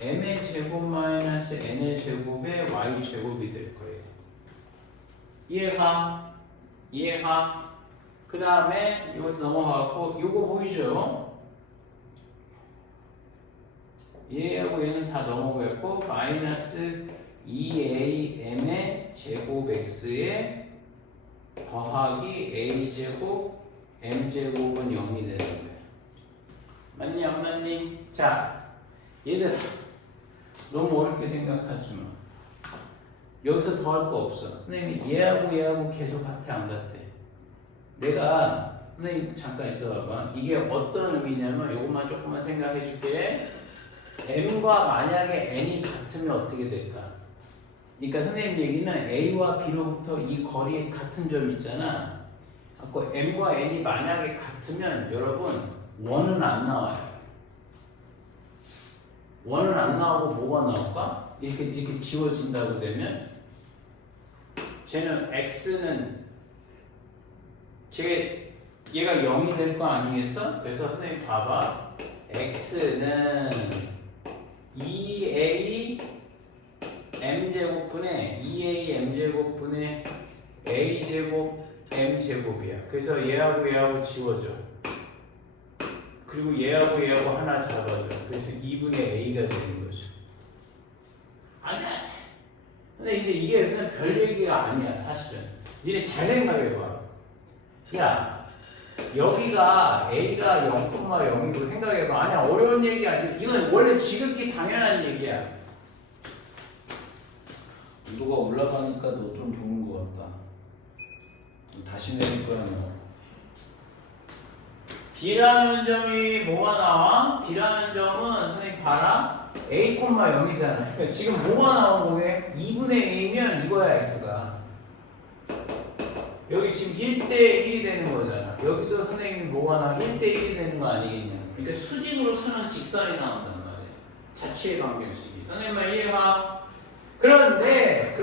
M의 제곱 마이너스 N의 제곱에 Y 제곱이 될 거예요. 이해가? 그 다음에 이것도 넘어가고 요거 보이죠? 얘하고 얘는 다 넘어갔고 마이너스 2AM의 제곱 X에 더하기 A제곱 M제곱은 0이 되는 거예요. 맞니 안 맞니? 자, 얘들아 너무 어렵게 생각하지 마. 여기서 더 할 거 없어. 선생님이 얘하고 계속 같아 안 같아? 내가 선생님 잠깐 있어봐봐. 이게 어떤 의미냐면 이것만 조금만 생각해 줄게. M과 만약에 N이 같으면 어떻게 될까? 그러니까 선생님 얘기는 A와 B로부터 이 거리에 같은 점 있잖아. 그 M과 N이 만약에 같으면 여러분 원은 안 나와요. 원은 안 나오고 뭐가 나올까? 이렇게 지워진다고 되면 쟤는 X는 얘가 0이 될 거 아니겠어? 그래서 선생님 봐봐. X는 2a m제곱분의 2a m제곱분의 a제곱 m제곱이야. 그래서 얘하고 얘하고 지워져. 그리고 얘하고 얘하고 하나 잡아줘. 그래서 2분의 a가 되는 거죠. 아니야. 근데 이게 별 얘기가 아니야, 사실은. 니네 잘 생각해봐. 야, 여기가 a가 0,0이고 생각해봐. 아니야, 어려운 얘기 아니야. 이건 원래 지극히 당연한 얘기야. 온도가 올라가니까 너 좀 좋은 것 같다. 다시 내릴 거야, 너. B라는 점이 뭐가 나와? B라는 점은 선생님 봐라. A, 0이잖아. 그러니까 지금 뭐가 나온 거게? 2분의 A면 이거야, X가. 여기 지금 1대1이 되는 거잖아. 여기도 선생님이 뭐가 나와? 1대1이 되는 거 아니겠냐. 그러니까 수직으로 쓰는 직선이 나온단 말이야. 자취의 방정식이. 선생님만 이해가? 그런데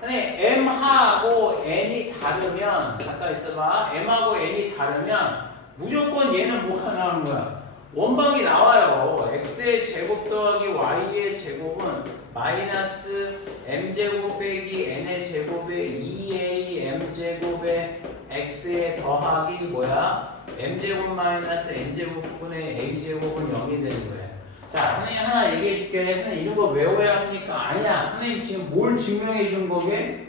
선생님 M하고 N이 다르면 잠깐 있어봐. M하고 N이 다르면 무조건 얘는 뭐가 나오는 거야? 원방이 나와요. x의 제곱 더하기 y의 제곱은 마이너스 m제곱 빼기 n의 제곱에 2a m제곱에 x의 더하기 뭐야? m제곱 마이너스 n제곱분의 a제곱은 0이 되는 거야. 자, 선생님 하나 얘기해 줄게. 선생님 이런 거 외워야 합니까? 아니야. 선생님 지금 뭘 증명해 준 거게?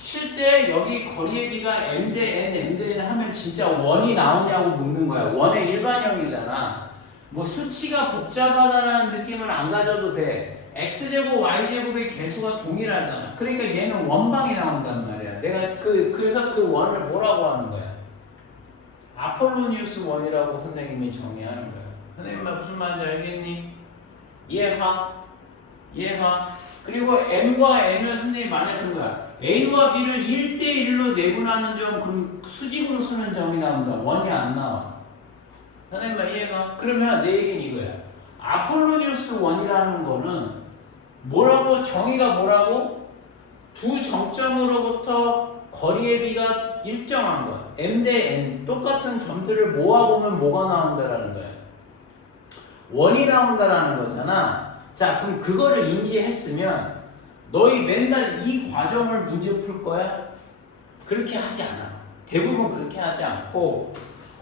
실제 여기 거리의 비가 m 대 n, m 대 n 하면 진짜 원이 나오냐고 묻는 거야. 원의 일반형이잖아. 뭐 수치가 복잡하다는 느낌을 안 가져도 돼. x제곱, y제곱의 개수가 동일하잖아. 그러니까 얘는 원방이 나온단 말이야. 내가 그래서 그 원을 뭐라고 하는 거야? 아폴로니우스 원이라고 선생님이 정의하는 거야. 선생님 무슨 말인지 알겠니? 이해가? 그리고 m과 n을 선생님이 만약 그런 거야. A와 B를 1대1로 내분하는 점, 그럼 수직으로 쓰는 점이 나온다. 원이 안 나와. 선생님 이해가? 그러면 내 얘기는 이거야. 아폴로니우스 원이라는 거는 뭐라고, 정의가 뭐라고? 두 정점으로부터 거리의 비가 일정한 거야. M 대 N, 똑같은 점들을 모아보면 뭐가 나온다라는 거야. 원이 나온다라는 거잖아. 자, 그럼 그거를 인지했으면 너희 맨날 이 과정을 문제 풀 거야? 그렇게 하지 않아. 대부분 그렇게 하지 않고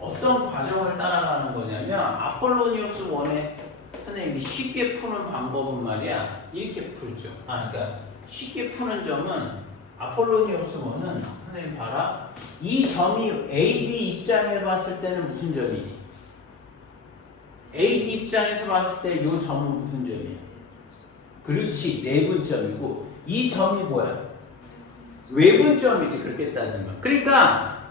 어떤 과정을 따라가는 거냐면 아폴로니우스 원의 선생님이 쉽게 푸는 방법은 말이야 이렇게 풀죠. 그러니까 쉽게 푸는 점은 아폴로니우스 원은 선생님 봐라. 이 점이 A, B 입장에 봤을 때는 무슨 점이니? A, B 입장에서 봤을 때 이 점은 무슨 점이야? 그렇지, 내분점이고 이 점이 뭐야? 외분점이지. 그렇게 따지면. 그러니까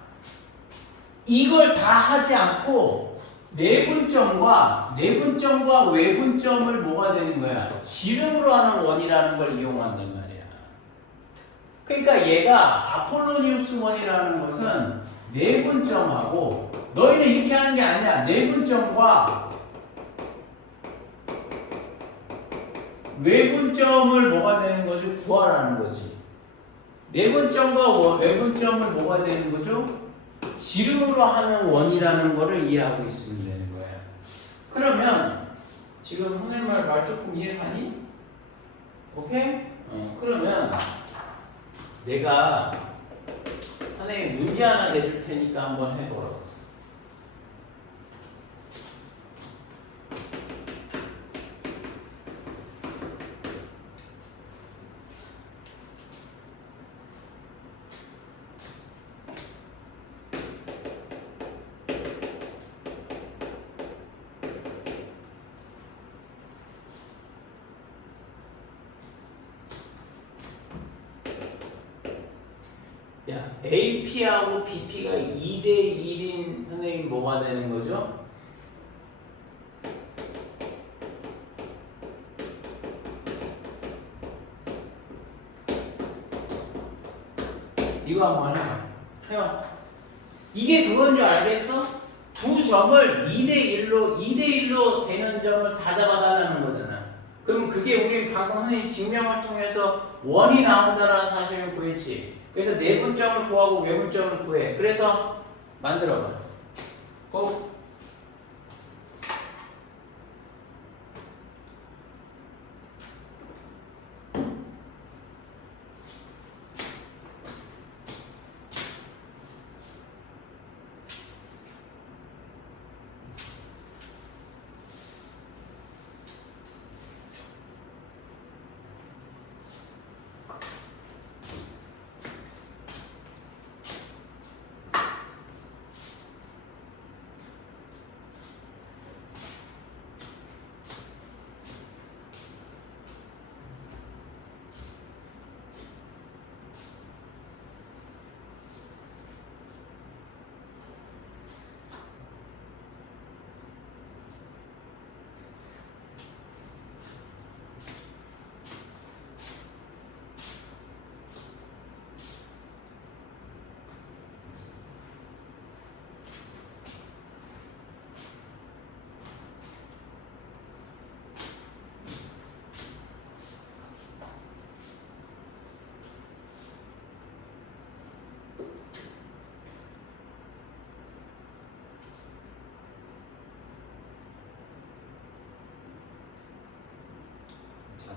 이걸 다 하지 않고 내분점과 외분점을 뭐가 되는 거야? 지름으로 하는 원이라는 걸 이용한단 말이야. 그러니까 얘가 아폴로니우스 원이라는 것은 내분점하고 너희는 이렇게 하는 게 아니야. 내분점과 외분점을 뭐가 되는 거죠? 구하라는 거지. 내분점과 외분점을 뭐가 되는 거죠? 지름으로 하는 원이라는 거를 이해하고 있으면 되는 거야. 그러면 지금 선생님 말 조금 이해가니? 오케이? 그러면 내가 선생님 문제 하나 내줄 테니까 한번 해보라고. 야, AP하고 BP가 2대1인 선생님 뭐가 되는 거죠? 이거 한번 해봐. 이게 그건 줄 알겠어? 두 점을 2대1로 되는 점을 다 잡아달라는 거잖아. 그럼 그게 우리 방금 선생님 증명을 통해서 원이 나온다는 사실을 구했지. 그래서 내분점을 구하고 외분점을 구해. 그래서 만들어봐. 꼭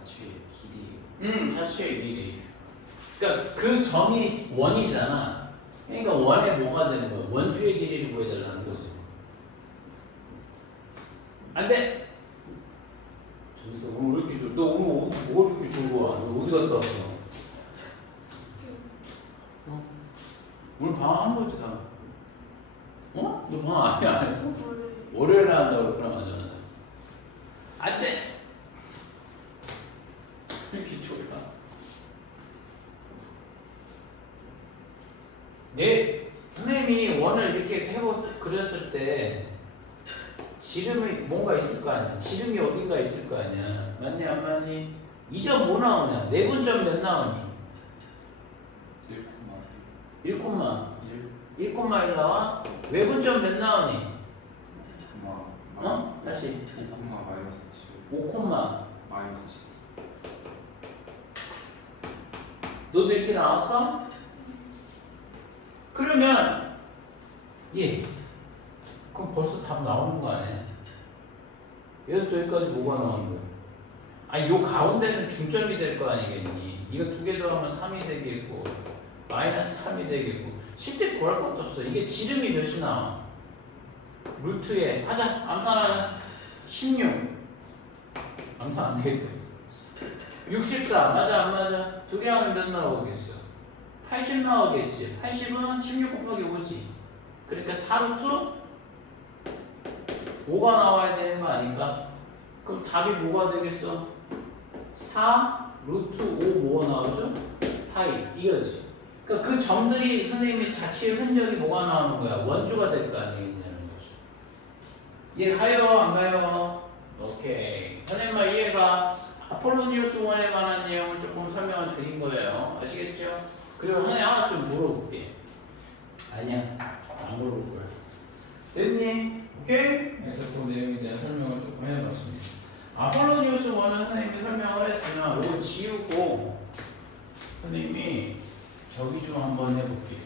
자체의 길이. 자체의 길이. 그러니까 그 점이 원이잖아. 그러니까 원에 뭐가 되는 거야? 원주의 길이를 구해달라는 거지. 안 돼! 저기서 오늘 왜 이렇게 좋아? 너 오늘 뭐가 이렇게 좋은 거야? 너 어디 갔다 왔어? 어? 오늘 방학 한 거지 다. 어? 너 방학 아직 안 했어? 월요일에 한다고 그랬구나. 맞아. 안 돼! 이렇게 좋다. 선생님이 원을 이렇게 그렸을 때 지름이 뭔가 있을 거 아니야. 지름이 어딘가 있을 거 아니야. 맞니 안 맞니? 2점 뭐 나오냐? 내분점 몇 나오니? 1,1 나와? 외분점 몇 나오니? 다시 5, 마이너스 7. 5, 마이너스 10. 너도 이렇게 나왔어? 그러면 그럼 벌써 답 나오는 거 아니야? 여기서 여기까지 뭐가 나오는 거야? 아니 요 가운데는 중점이 될 거 아니겠니? 이거 두 개 더하면 3이 되겠고 마이너스 3이 되겠고 실제 구할 것도 없어. 이게 지름이 몇이 나와? 루트에 하자. 암산하자. 16 암산 안 되겠다. 64 맞아 안 맞아? 두 개 하면 몇 나오겠어? 80 나오겠지. 80은 16 곱하기 5지. 그러니까 4루트 5가 나와야 되는 거 아닌가? 그럼 답이 뭐가 되겠어? 4 루트 5 뭐가 나오죠? 파이 이거지. 그러니까 그 점들이 선생님이 자취의 흔적이 뭐가 나오는 거야? 원주가 될 거 아니겠냐는 거죠. 이해가요? 안 가요? 오케이. 선생님아 이해가? 아폴로니우스 원에 관한 내용을 조금 설명을 드린 거예요. 아시겠죠? 그리고 하나 좀 물어볼게. 아니야, 안 물어볼 거야. 됐니? 오케이? 그래서 그 내용에 대한 설명을 조금 해봤습니다. 아폴로니우스 원은 선생님이 설명을 했으면 이거 지우고 선생님이 저기 좀 한번 해볼게.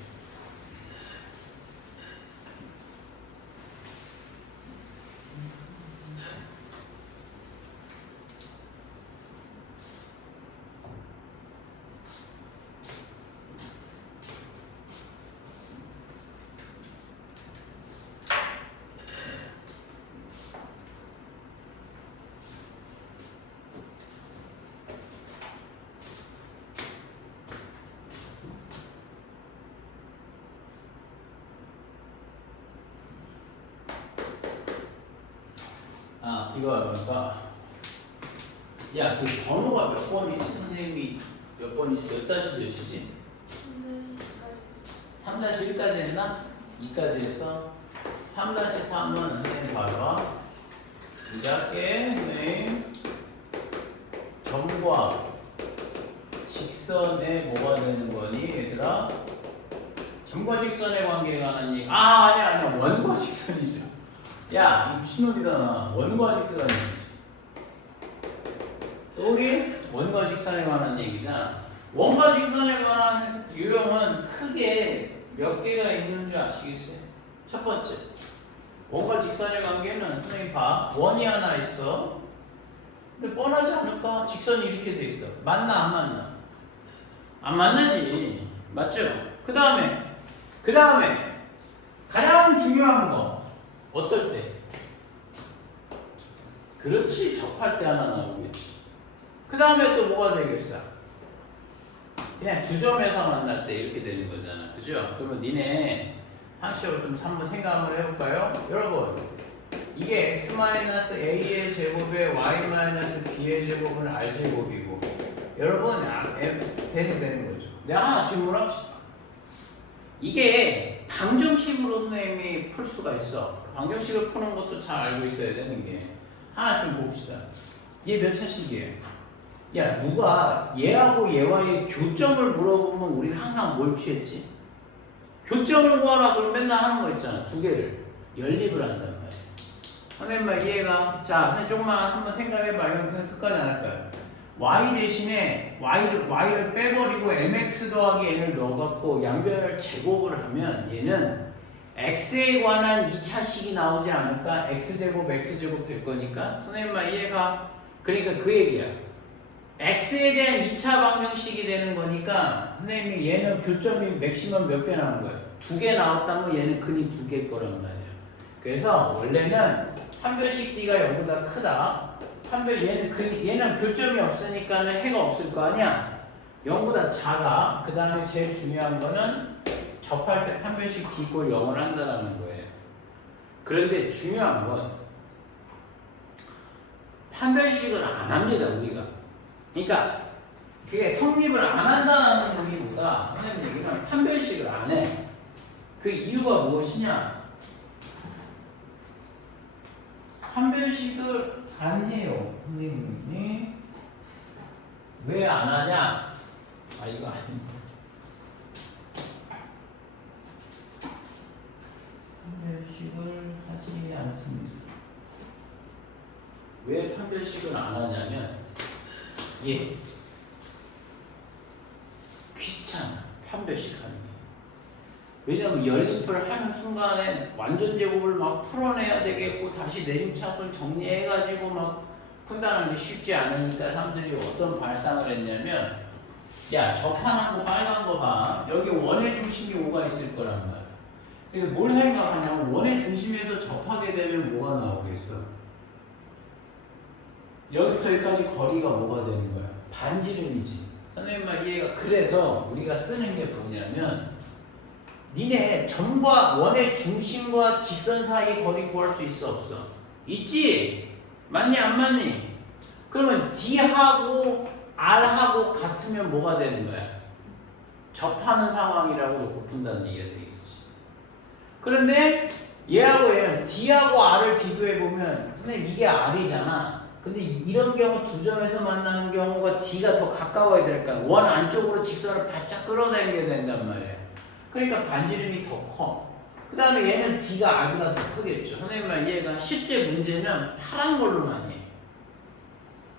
이거 뭐니까 야, 그 번호가 몇 번이지? 선생님이 몇 번이지? 몇 다시 몇이지? 3-1까지 했나? 2까지 했어? 3-3은 선생님 봐봐. 이작게 선생님 점과 직선에 뭐가 되는 거니 얘들아? 점과 직선의 관계에 관한 얘기. 아니야 원과 직선이죠. 야, 미친놈이잖아. 원과 직선이지. 우리 원과 직선에 관한 얘기잖아. 원과 직선에 관한 유형은 크게 몇 개가 있는 줄 아시겠어요? 첫 번째, 원과 직선의 관계는 선생님 봐. 원이 하나 있어. 근데 뻔하지 않을까? 직선이 이렇게 돼 있어. 맞나 안 맞나? 안 만나지. 맞죠? 그 다음에 가장 중요한 거 어떨 때? 그렇지. 접할 때 하나 나오겠지. 그 다음에 또 뭐가 되겠어? 그냥 두 점에서 만날 때 이렇게 되는 거잖아. 그죠? 그러면 니네 상식적으로 좀 한번 생각을 해볼까요? 여러분, 이게 x-a의 제곱에 y-b의 제곱은 r제곱이고 여러분 되는 거죠. 내가 하나 질문합시다. 이게 방정식으로 선생님이 풀 수가 있어. 방정식을 푸는 것도 잘 알고 있어야 되는 게 하나 좀 봅시다. 얘 몇 차식이에요? 야, 누가 얘하고 얘와의 교점을 물어보면 우리는 항상 뭘 취했지? 교점을 구하라 그러면 맨날 하는 거 있잖아. 두 개를 연립을 한단 말이야. 선생님만 이해가? 자, 근데 조금만 한번 생각해봐. 이건 끝까지 안 할까요? y 대신에 y를 빼버리고 mx 더하기 n을 넣어갖고 양변을 제곱을 하면 얘는 x에 관한 2차식이 나오지 않을까? x제곱 x제곱 될 거니까 선생님만 이해가? 그러니까 그 얘기야. x에 대한 2차 방정식이 되는 거니까 선생님이 얘는 교점이 맥시멈 몇 개 나온 거예요? 2개 나왔다면 얘는 근이 2개일 거란 말이에요. 그래서 원래는 판별식 d가 0보다 크다. 얘는 교점이 없으니까는 해가 없을 거 아니야. 0보다 작아. 그 다음에 제일 중요한 거는 접할 때 판별식 d = 0을 한다는 거예요. 그런데 중요한 건 판별식을 안 합니다, 우리가. 그러니까 그게 성립을 안 한다는 의미보다 선생님 얘기는 판별식을 안 해. 그 이유가 무엇이냐? 판별식을 안 해요, 선생님이. 왜 안 하냐? 아, 이거 아닙니다. 판별식을 하지 않습니다. 왜 판별식을 안 하냐면, 예, 귀찮아, 판별식 하는 게. 왜냐면 연립을 하는 순간에 완전 제곱을 막 풀어내야 되겠고 다시 내림차순 정리해가지고 막 푼다는 게 쉽지 않으니까 사람들이 어떤 발상을 했냐면, 야, 접하는 거 빨간 거 봐. 여기 원의 중심이 5가 있을 거란 말이야. 그래서 뭘 생각하냐면 원의 중심에서 접하게 되면 뭐가 나오겠어? 여기부터 여기까지 거리가 뭐가 되는 거야? 반지름이지. 선생님 말 이해가. 그래서 우리가 쓰는 게 뭐냐면, 니네 점과 원의 중심과 직선 사이 거리 구할 수 있어 없어? 있지? 맞니 안 맞니? 그러면 D하고 R하고 같으면 뭐가 되는 거야? 접하는 상황이라고 놓고 푼다는 얘기가 되겠지. 그런데 얘하고 얘는 D하고 R을 비교해보면 선생님 이게 R이잖아. 근데 이런 경우 두 점에서 만나는 경우가 D가 더 가까워야 될까? 원 안쪽으로 직선을 바짝 끌어당겨야 된단 말이야. 그러니까 반지름이 더 커. 그 다음에 얘는 D가 R보다 더 크겠죠. 선생님 말 이해가. 실제 문제는 파란 걸로만 해.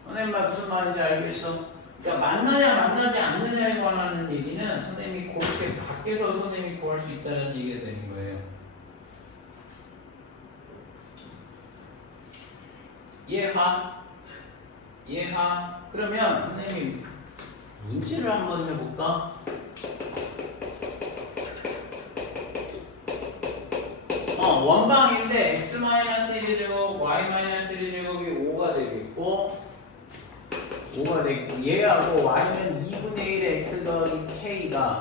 선생님 말 무슨 말인지 알겠어? 그러니까 만나냐 만나지 않느냐에 관한 얘기는 선생님이 그렇게 밖에서 선생님이 구할 수 있다는 얘기가 되는 거예요. 이해가? 이해가? 그러면 선생님 문제를 한번 해볼까? 원방인데 x-1제곱, y-1제곱이 5가 되겠고, 5가 되겠고, 얘하고 y는 2분의 1의 x 더하기 k가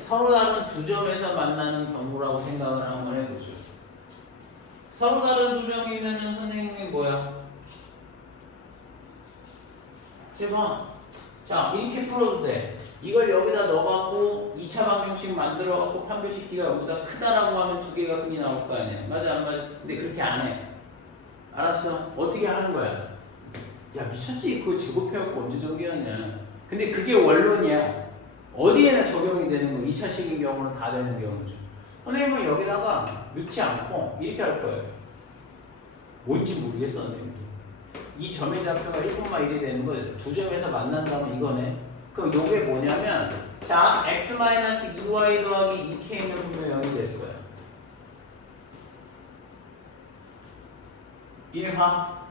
서로 다른 두 점에서 만나는 경우라고 생각을 한번 해보죠. 서로 다른 두 점이면은 선생님이 뭐야? 제가 자 이렇게 풀어도 돼. 이걸 여기다 넣어갖고 2차 방정식 만들어갖고 판별식 D가 여기보다 크다라고 하면 두 개가 근이 나올 거 아니야. 맞아 안 맞아? 근데 그렇게 안 해. 알았어? 어떻게 하는 거야? 야 미쳤지? 그거 제곱해갖고 언제 정리하냐. 근데 그게 원론이야. 어디에나 적용이 되는 거. 2차식인 경우는 다 되는 경우죠. 선생님은 여기다가 넣지 않고 이렇게 할 거예요. 뭔지 모르겠어 선생님. 이 점의 좌표가 1,1이 되는 거예요. 두 점에서 만난다면 이거네. 그럼 요게 뭐냐면, 자, x-2y 더하기 2k는 분명 0이 될 거야. 이해가?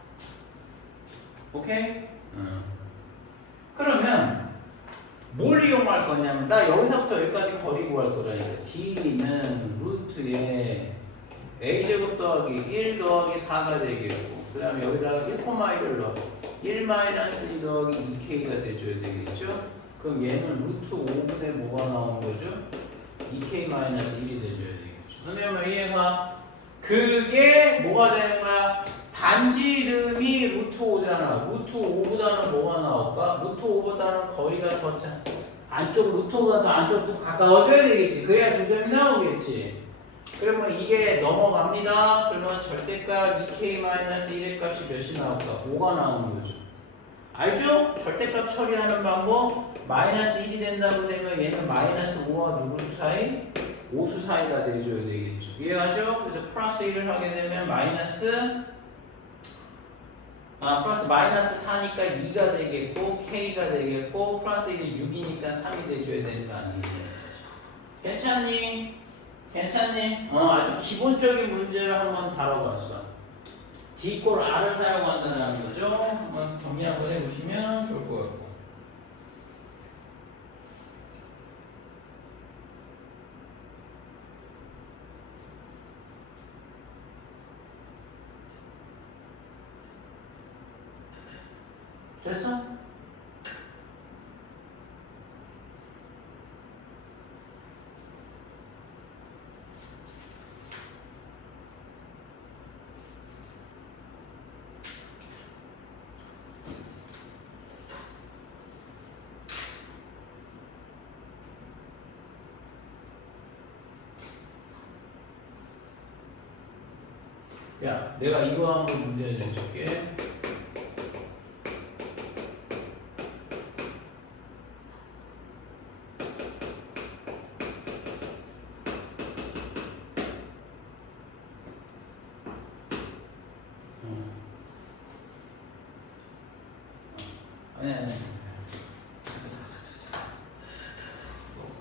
오케이? 그러면 뭘 이용할 거냐면, 나 여기서부터 여기까지 거리 구할 거라니까. D는 루트에 a제곱 더하기 1 더하기 4가 되겠고, 그 다음에 여기다가 1,1을 넣어 1-2 더하기 2k가 돼줘야 되겠죠? 그럼 얘는 루트 5분의 뭐가 나온 거죠? 2k-1이 돼줘야 되겠죠. 선생님 이해가? 그게 뭐가 되는 거야? 반지름이 루트 5잖아. 루트 5보다는 뭐가 나올까? 루트 5보다는 거리가 더 안쪽 루트보다 더 안쪽으로 가까워져야 되겠지. 그래야 두 점이 나오겠지. 그러면 이게 넘어갑니다. 그러면 절대값 2k-1의 값이 몇이 나올까? 5가 나오는 거죠. 알죠? 절대값 처리하는 방법. 마이너스 1이 된다고 되면 얘는 마이너스 5와 누구 사이? 5수 사이가 돼줘야 되겠죠. 이해하죠? 그래서 플러스 1을 하게 되면 플러스 마이너스 4니까 2가 되겠고 k가 되겠고 플러스 1이 6이니까 3이 돼줘야 되는 거 아니겠죠? 괜찮니? 괜찮니? 아주 기본적인 문제를 한번 다뤄봤어. D 꼴 R을 사용한다는 거죠. 한번 정리 한번 해보시면 좋을 것 같고. 됐어? 야, 내가 이거 한번 문제 내줄게. 아니.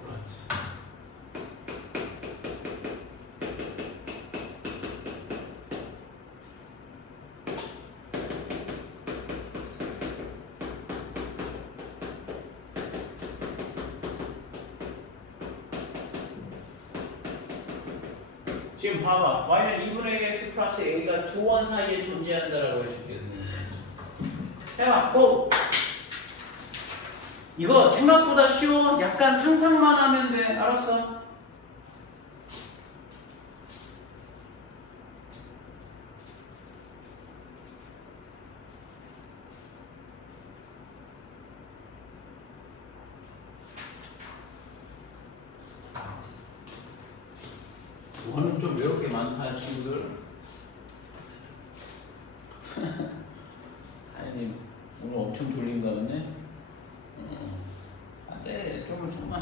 그렇지. 지금 봐봐. y는 2분의 1 x 플러스 a가 두 원 사이에 존재한다라고 해줄게. 해봐. 고! 이거 생각보다 쉬워. 약간 상상만 하면 돼. 알았어? 원은 좀 외울 게 많다, 친구들. 아니, 오늘 엄청 졸린가 보네. 안 돼, 좀만.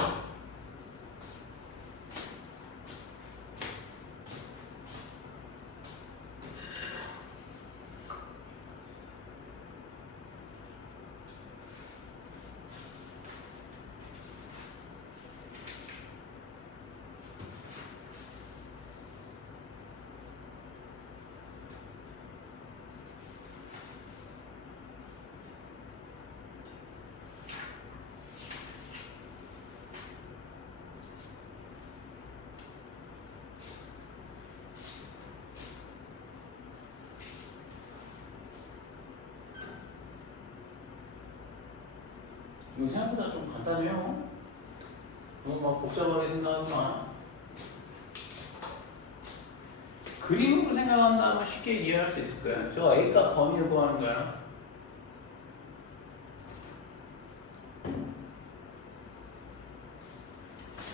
이거 생각보다 좀 간단해요. 너무 막 복잡하게 생각하지 마. 그림으로 생각한다면 쉽게 이해할 수 있을 거야. 저 A값 범위를 구하는 거야.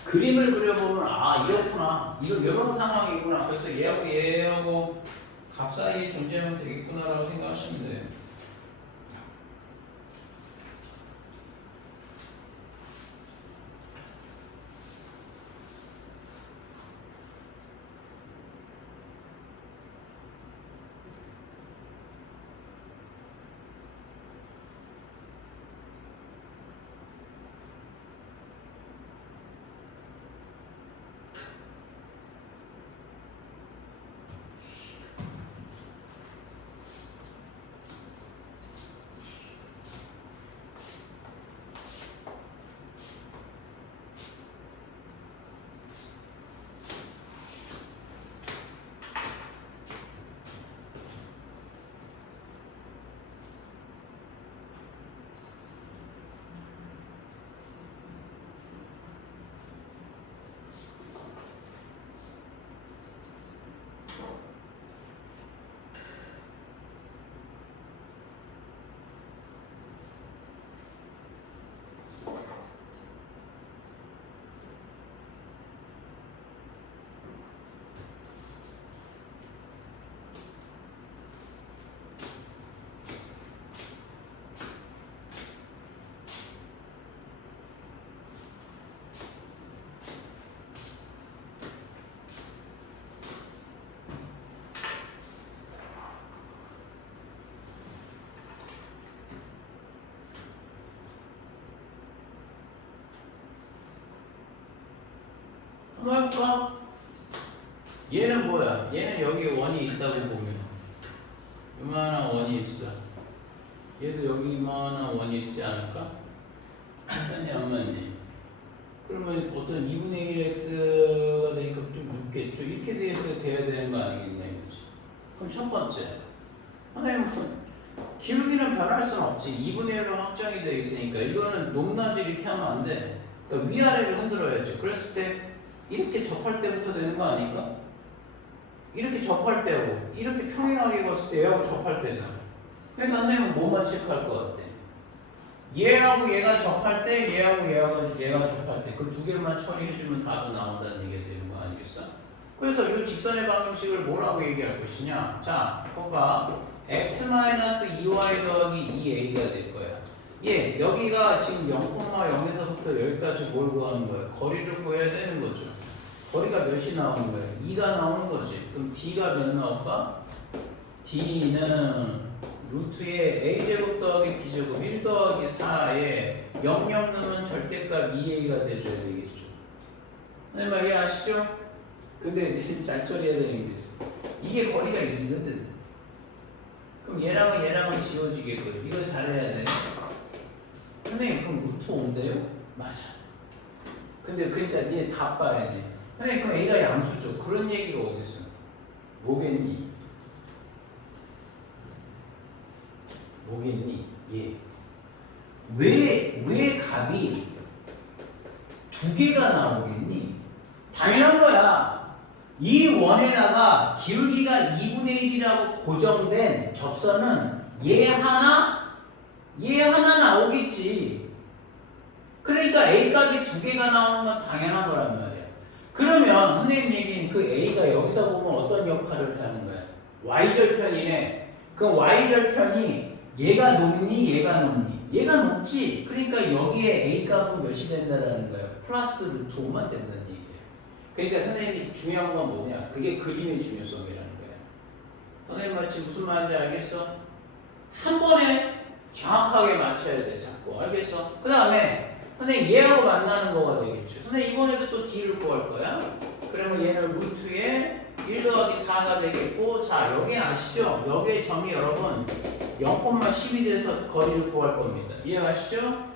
그림을 그려보면 아 이렇구나. 이런 상황이구나. 그래서 얘하고 값 사이에 존재하면 되겠구나라고 생각하시면 돼요. 한번 해볼까? 얘는 뭐야? 얘는 여기 원이 있다고 보면 이만한 원이 있어. 얘도 여기 이만한 원이 있지 않을까? 맞니 안 맞니? 그러면 어떤 2분의 1 x가 되니까 좀 눕겠죠. 이렇게 돼야 되는 거 아니겠냐 이거지. 그럼 첫 번째, 선생님은 기울기는 변할 수는 없지. 2분의 1로 확정이 되어 있으니까 이거는 높낮이 이렇게 하면 안 돼. 그러니까 위아래를 흔들어야죠. 그랬을 때 이렇게 접할 때부터 되는 거 아닐까? 이렇게 접할 때하고 이렇게 평행하게 갔을 때 얘하고 접할 때잖아. 그러니까 선생님은 뭐만 체크할 것 같아? 얘하고 얘가 접할 때, 얘하고 얘가 접할 때 그 두 개만 처리해주면 답이 나온다는 얘기가 되는 거 아니겠어? 그래서 이 직선의 방정식을 뭐라고 얘기할 것이냐? 자, 봐봐. x-2y 더하기 2a가 될 거야. 예, 여기가 지금 0,0에서부터 여기까지 뭘 구하는 거야? 거리를 구해야 되는 거죠. 거리가 몇이 나오는 거야? 2가 나오는 거지. 그럼 d가 몇 나올까? d는 루트에 a제곱 더하기 b제곱 1 더하기 4에 0 넣으면 절대값 2a가 돼줘야 되겠죠. 네, 말 이해하시죠? 근데 잘 처리해야 되는 게 있어. 이게 거리가 2거든. 그럼 얘랑은 지워지겠고요. 이거 잘해야 돼. 선생님 그럼 루트 5인데요? 맞아. 근데 그러니까 니네 다 봐야지. 선생님 그럼 A가 양수죠. 그런 얘기가 어딨어? 뭐겠니? 뭐겠니? 예. 왜 값이 두 개가 나오겠니? 당연한 거야. 이 원에다가 기울기가 2분의 1이라고 고정된 접선은 얘 하나 나오겠지. 그러니까 A 값이 두 개가 나오는 건 당연한 거란 말이야. 그러면 선생님 얘기는 그 A가 여기서 보면 어떤 역할을 하는 거야? Y절편이네. 그 Y절편이 얘가 높니? 얘가 높니? 얘가 높지. 그러니까 여기에 A 값은 몇이 된다라는 거야? 플러스 루트 5만 된다는 얘기야. 그러니까 선생님이 중요한 건 뭐냐? 그게 그림의 중요성이라는 거야. 선생님 마치 무슨 말인지 알겠어? 한 번에 정확하게 맞춰야 돼, 자꾸. 알겠어? 그 다음에 선생님 얘하고 만나는 거가 되겠죠. 선생님 이번에도 또 D를 구할 거야. 그러면 얘는 루트에 1 더하기 4가 되겠고, 자 여기는 아시죠? 여기의 점이 여러분 0,10이 돼서 거리를 구할 겁니다. 이해하시죠?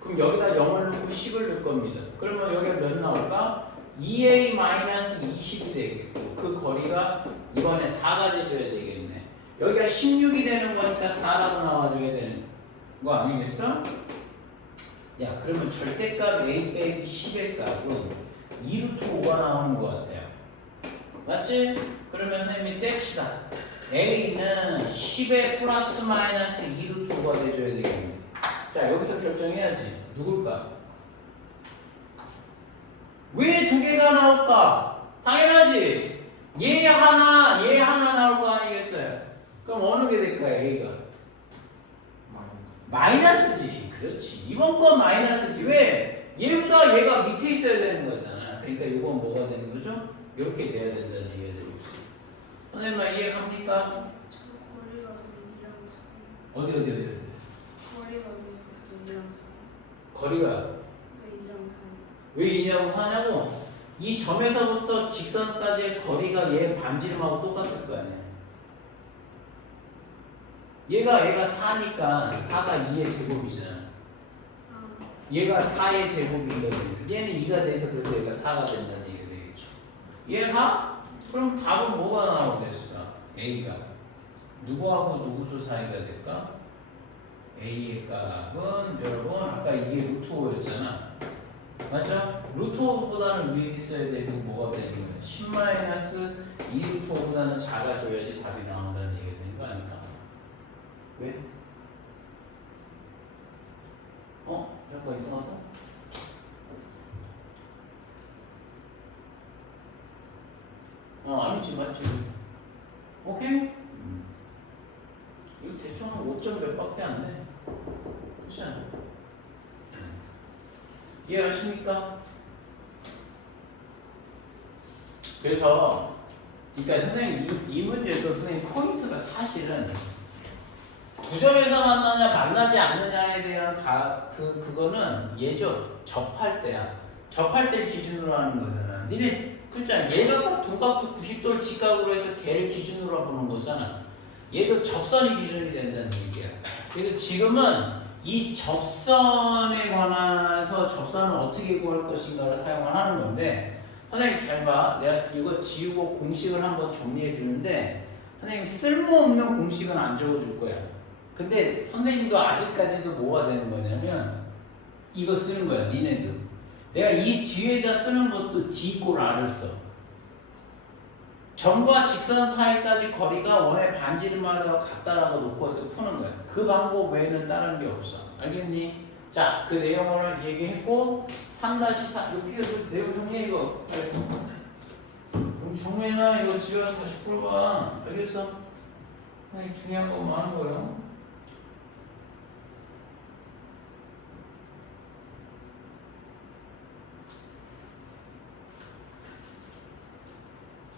그럼 여기다 0을 넣고 10을 넣을 겁니다. 그러면 여기가 몇 나올까? 2a-20이 되겠고, 그 거리가 이번에 4가 돼줘야 되겠네. 여기가 16이 되는 거니까 4라고 나와줘야 되는 거 아니겠어? 야, 그러면 절대값 a 빼기 10의 값은 2루트 5가 나오는 것 같아요. 맞지? 그러면 선생님이 뗍시다. a는 10의 플러스 마이너스 2루트 5가 돼줘야 되겠네. 자, 여기서 결정해야지. 누굴까? 왜 두 개가 나올까? 당연하지. 얘 하나 나올 거 아니겠어요? 그럼 어느 게 될까요? A가? 마이너스지. 그렇지. 이번 건 마이너스지. 왜? 얘보다 얘가 밑에 있어야 되는 거잖아. 그러니까 이건 뭐가 되는 거죠? 이렇게 돼야 된다는 얘기가 되겠지. 선생님 말 이해갑니까? 거리가 왜 2랑 4? 어디? 거리가 왜 2랑 4? 거리가 왜 2랑 4? 왜 이냐고 하냐고? 이 점에서부터 직선까지의 거리가 얘 반지름하고 똑같을 거 아니야. 얘가 4니까 4가 2의 제곱이잖아. 얘가 4의 제곱이거든. 얘는 2가 돼서 그래서 얘가 4가 된다는 얘기가 되겠죠. 얘가? 그럼 답은 뭐가 나오겠어? A가. 누구하고 누구 수 사이가 될까? A의 값은 여러분 아까 이게 루트 5였잖아. 맞죠? 루트 5보다는 위에 있어야 되고 뭐가 되는 거야? 10-2 루트 5보다는 작아져야지 답이 나온다는 얘기가 되는 거 아닐까? 왜? 잠깐 이상하다? 아니지 맞지? 오케이? 이거 대충 한 5점 몇 밖에 안 돼. 그렇지 않아? 이해하십니까? 그래서 그러니까 선생님 이 문제도 선생님 포인트가 사실은 두 점에서 만나지 않느냐에 대한 그거는 얘죠. 접할 때야. 접할 때 기준으로 하는 거잖아. 니네 그렇잖아. 얘가 두 각도 90도를 직각으로 해서 걔를 기준으로 보는 거잖아. 얘도 접선이 기준이 된다는 얘기야. 그래서 지금은 이 접선에 관해서 접선을 어떻게 구할 것인가를 사용을 하는 건데, 선생님 잘 봐. 내가 이거 지우고 공식을 한번 정리해 주는데, 선생님 쓸모없는 공식은 안 적어줄 거야. 근데 선생님도 아직까지도 뭐가 되는 거냐면 이거 쓰는 거야. 니네도. 내가 이 뒤에다 쓰는 것도 D 꼴 R을 써. 점과 직선 사이까지 거리가 원의 반지름하고 같다라고 놓고서 푸는 거야. 그 방법 외에는 다른 게 없어. 알겠니? 자, 그 내용을 얘기했고 3-4 이거 필요해서 내용 정리해 이거. 그럼 정리나 이거 집에 가서 다시 풀어봐. 알겠어? 아니 중요한 거만 하는 거예요.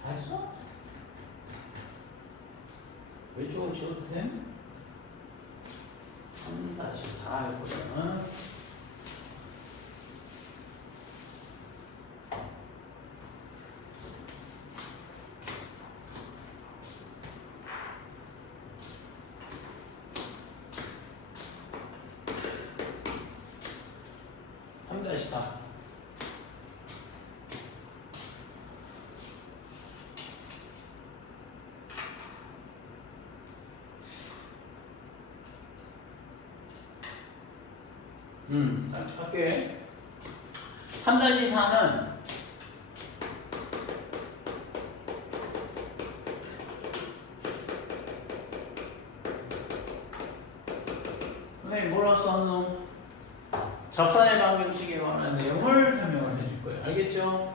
잘했어? 왼쪽은 지워도 돼? 3-4 해보자면 3-4 할게. 3-4는 선생님 뭐라 썼노? 접선의 방정식에 관한 내용을 설명을 해줄 거예요. 알겠죠?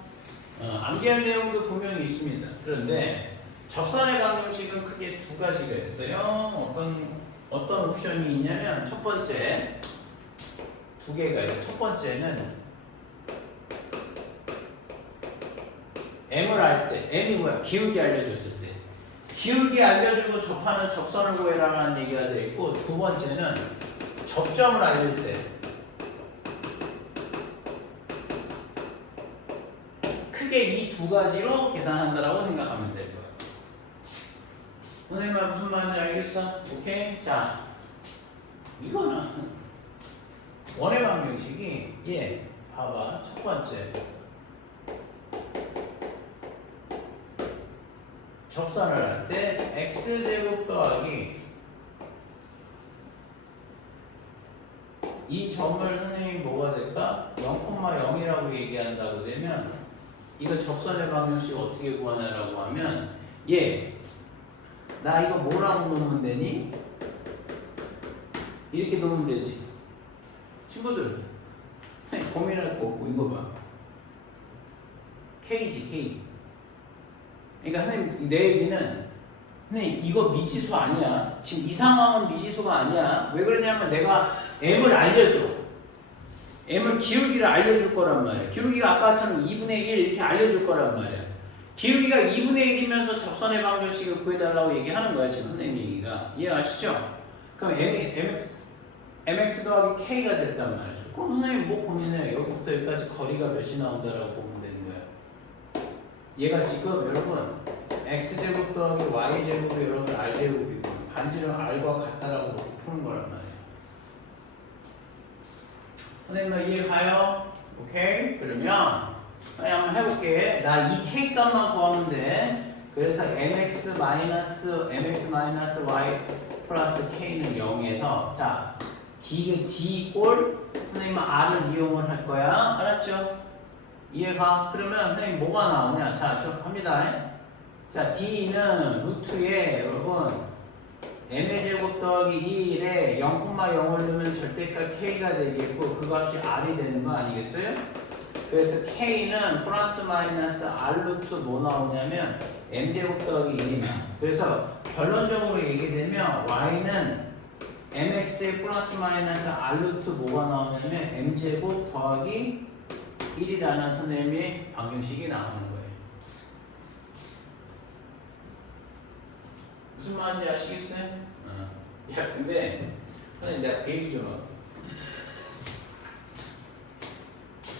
암기할 내용도 분명히 있습니다. 그런데 접선의 방정식은 크게 두 가지가 있어요. 어떤 옵션이 있냐면 첫 번째 두 개가 있어요. 첫 번째는 M을 할 때, M이 뭐야? 기울기 알려줬을 때. 기울기 알려주고 접하는 접선을 구해라라는 얘기가 되어 있고, 두 번째는 접점을 알릴 때. 크게 이 두 가지로 계산한다라고 생각하면 될 거예요. 선생님 무슨 말인지 알겠어? 오케이? 자, 이거는 원의 방정식이 봐봐. 첫 번째 접선을 할 때 x제곱 더하기 이 점을 선생님이 뭐가 될까? 0,0이라고 얘기한다고 되면 이거 접선의 방정식 어떻게 구하냐라고 하면 나 이거 뭐라고 놓으면 되니? 이렇게 놓으면 되지. 친구들 고민할 거 없고 이거 봐. K지 K. 그러니까 선생님 내 얘기는 선생님 이거 미지수 아니야. 지금 이 상황은 미지수가 아니야. 왜 그러냐면 내가 M을 알려줘. M을 기울기를 알려줄 거란 말이야. 기울기가 아까처럼 2분의 1 이렇게 알려줄 거란 말이야. 기울기가 2분의 1이면서 접선의 방정식을 구해달라고 얘기하는 거야 지금 선생님 얘기가. 이해하시죠? 그럼 mx 더하기 k가 됐단 말이죠. 그럼 선생님 뭐 고민해? 여기서부터 여기까지 거리가 몇이 나온다라고 보면 되는 거야. 얘가 지금 여러분 x제곱 더하기 y제곱이 여러분 r제곱이고 반지름 r과 같다라고 놓고 푸는 거란 말이에요. 선생님 이해 가요? 오케이? 그러면 한번 해볼게. 나 이 k 값만 구하면 돼. 그래서 mx y 플러스 k는 0에서 자 D 꼴 선생님은 R을 이용을 할 거야. 알았죠? 이해가? 그러면 선생님 뭐가 나오냐? 자, 좀 합니다. 자, D는 루트에 여러분 m의 제곱 더하기 2일에 0,0을 넣으면 절대값 K가 되겠고 그 값이 R이 되는 거 아니겠어요? 그래서 K는 플러스 마이너스 R 루트 뭐 나오냐면 M제곱 더하기 1이냐. 그래서 결론적으로 얘기되면 Y는 mx의 플러스 마이너스 r 루트 뭐가 나오냐면 m제곱 더하기 1이라는 선생님의 방정식이 나오는 거예요. 무슨 말인지 아시겠어요? 야 근데 선생님 내가 그 얘기 좀 하고.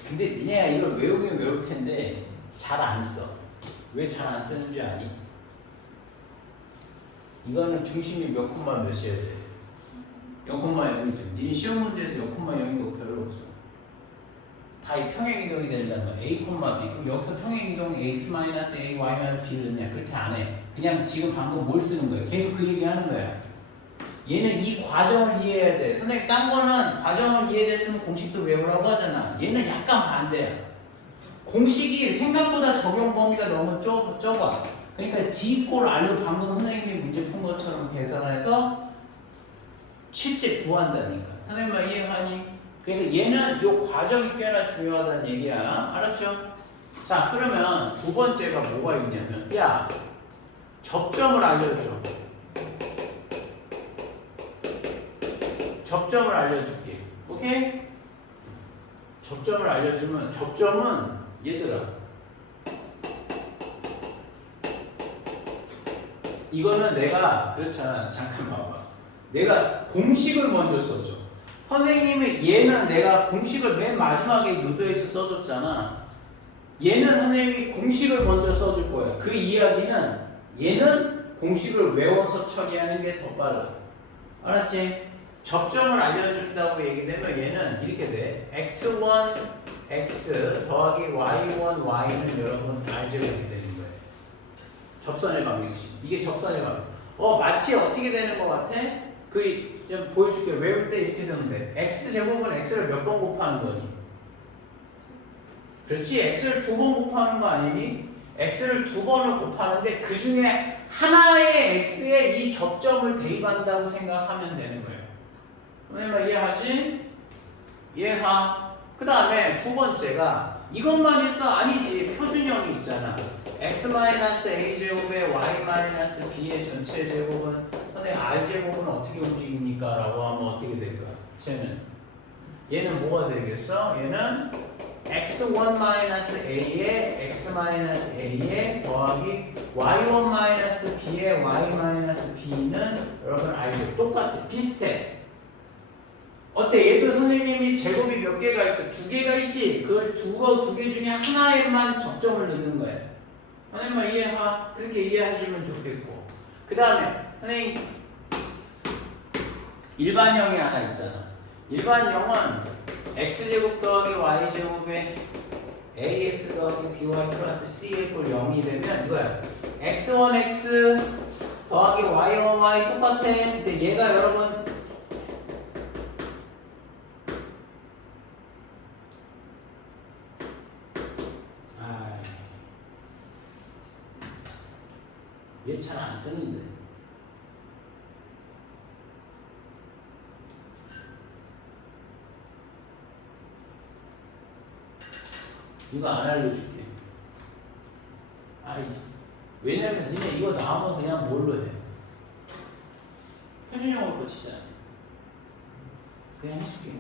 근데 니네가 이걸 외우긴 외울 텐데 잘 안 써. 왜 잘 안 쓰는 줄 아니? 이거는 중심이 몇 콤마 몇이어야 돼? 0,0이죠. 니 시험 문제에서 0,0인 거 별로 없어. 다 이 평행이동이 된다는 거야. A, B. 그럼 여기서 평행이동 X-A, Y-B를 넣냐? 그렇게 안 해. 그냥 지금 방금 뭘 쓰는 거야? 계속 그 얘기 하는 거야. 얘는 이 과정을 이해해야 돼. 선생님, 딴 거는 과정을 이해됐으면 공식도 외우라고 하잖아. 얘는 약간 반대야. 공식이 생각보다 적용 범위가 너무 좁아. 그러니까 D-꼴 R로 방금 선생님이 문제 푼 것처럼 계산해서 실제 구한다니까. 선생님 말 이해하니? 그래서 얘는 요 과정이 꽤나 중요하다는 얘기야. 알았죠? 자, 그러면 두 번째가 뭐가 있냐면, 야, 접점을 알려줘. 접점을 알려줄게. 오케이? 접점을 알려주면, 접점은 얘들아, 이거는 내가 그렇잖아. 잠깐 봐봐. 내가 공식을 먼저 써줘. 선생님이 얘는 내가 공식을 맨 마지막에 유도해서 써줬잖아. 얘는 선생님이 공식을 먼저 써줄 거야. 그 이야기는 얘는 공식을 외워서 처리하는 게 더 빨라. 알았지? 접점을 알려준다고 얘기되면 얘는 이렇게 돼. x1 x 더하기 y1 y는 여러분 알죠? 이렇게 되는 거예요. 접선의 방정식. 이게 접선의 방정식. 마치 어떻게 되는 것 같아? 좀 보여줄게. 외울 때 이렇게 쓰면 돼. x제곱은 x를 몇 번 곱하는 거니? 그렇지. x를 두 번 곱하는 거 아니니? x를 두 번을 곱하는데 그 중에 하나의 x에 이 접점을 대입한다고 생각하면 되는 거예요. 선생님 이해하지? 이해하. 그 다음에 두 번째가 이것만 있어? 아니지. 표준형이 있잖아. x-a제곱에 y-b의 전체 제곱은 선생님 r제곱은 어떻게 움직입니까? 라고 하면 어떻게 될까? 얘는 뭐가 되겠어? 얘는 x1-a에 x-a에 더하기 y1-b에 y-b는 여러분 알죠? 똑같아. 비슷해. 어때? 얘도 선생님이 제곱이 몇 개가 있어? 두 개가 있지? 그 두 개 중에 하나에만 접점을 넣는 거야. 선생님만 이해하? 그렇게 이해하시면 좋겠고. 그 다음에 선생님 일반형이 하나 있잖아. 일반형은 x제곱 더하기 y제곱에 ax 더하기 by 플러스 c의 꼴 0이 되면 이거야. x1x 더하기 y1y 똑같아. 근데 얘가 여러분 얘 잘 안 쓰는데. 이거 안 알려줄게. 왜냐면 니네 이거 나오면 그냥 뭘로 해? 표준형으로 고치잖아. 그냥 해줄게.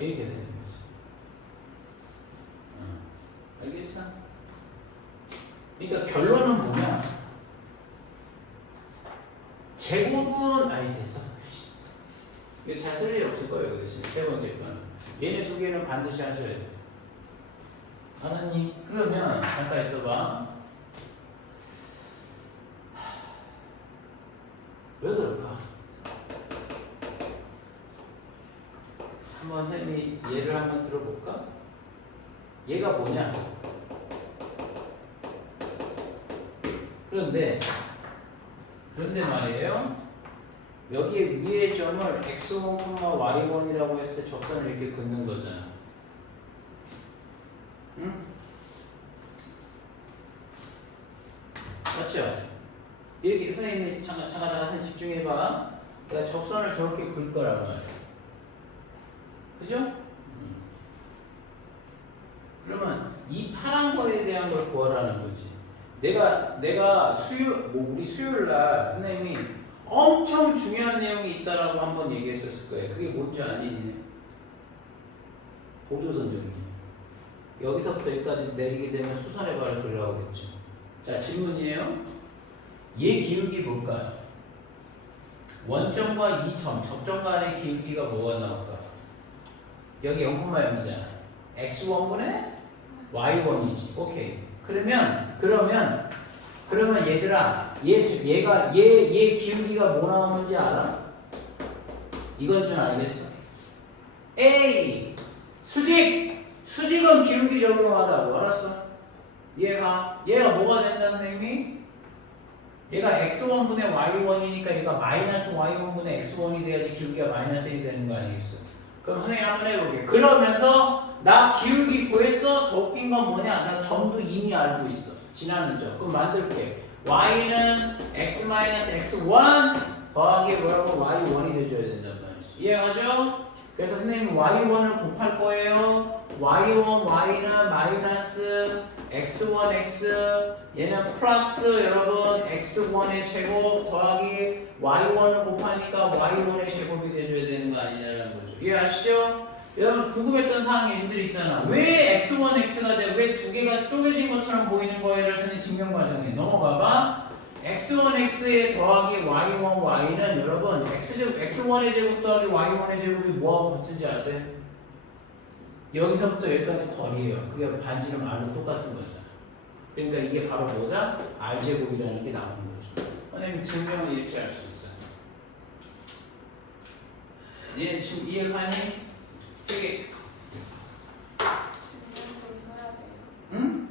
이렇게 되는 거지. 알겠어? 그러니까 결론은 뭐냐? 제곱은 됐어. 이거 잘 쓸 일 없을 거예요. 그 대신 세 번째 거는 얘네 두 개는 반드시 하셔야 돼. 알았니? 그러면 잠깐 있어봐. 왜 그럴까? 한번 혜미 예를 한번 들어볼까? 얘가 뭐냐? 그런데 말이에요. 여기에 위의 점을 x1, y1이라고 했을 때 접선을 이렇게 긋는 거잖아. 응? 맞죠? 이렇게 선생님이 잠깐 집중해봐. 내가 접선을 저렇게 긋 거란 말이야. 그죠? 그러면 이 파란 거에 대한 걸 구하라는 거지. 내가 우리 수요일 날 선생님이 엄청 중요한 내용이 있다라고 한번 얘기했었을 거예요. 그게 뭔지 아니? 보조선 정리. 여기서부터 여기까지 내리게 되면 수선의 발을 그리라고 했죠. 자, 질문이에요. 얘 기울기 뭘까요? 원점과 2점, 접점 간의 기울기가 뭐가 나올까? 여기 0,0이잖아. x1분의 y1이지. 오케이. 그러면 얘들아, 얘 기울기가 뭐 나오는지 알아? 이건 줄 알겠어. A 수직은 기울기 적용하다고 알았어? 얘가 뭐가 된다 선생님이? 얘가 x1분의 y1이니까 얘가 마이너스 y1분의 x1이 돼야지 기울기가 마이너스 1이 되는 거 아니겠어? 그럼 선생님 한번 해볼게. 그러면서 나 기울기 구했어? 더 웃긴 건 뭐냐? 나 점도 이미 알고 있어. 지난 문제. 그럼 만들게. y는 x-x1 더하기 뭐라고? y1이 돼줘야 된단 말이지. 이해가죠? 그래서 선생님 y1을 곱할 거예요. y1, y는 마이너스 x1, x 얘는 플러스 여러분 x1의 제곱 더하기 y1을 곱하니까 y1의 제곱이 돼줘야 되는 거 아니냐는 거죠. 이해하시죠? 여러분 궁금했던 사항이 인들 있잖아. 왜 x1, x가 돼? 왜 두 개가 쪼개진 것처럼 보이는 거예요? 선생님 증명 과정에 넘어가봐. x1, x에 더하기 y1, y는 여러분 x1의 제곱 더하기 y1의 제곱이 뭐하고 같은지 아세요? 여기서부터 여기까지 거리예요. 그게 반지름 r로 똑같은 거잖아. 그러니까 이게 바로 뭐다? r제곱이라는 게 나오는 거죠. 선생님 증명을 이렇게 할 수 있어. 얘네 지금 이해가니? 되게 증명도 써야 돼요. 응?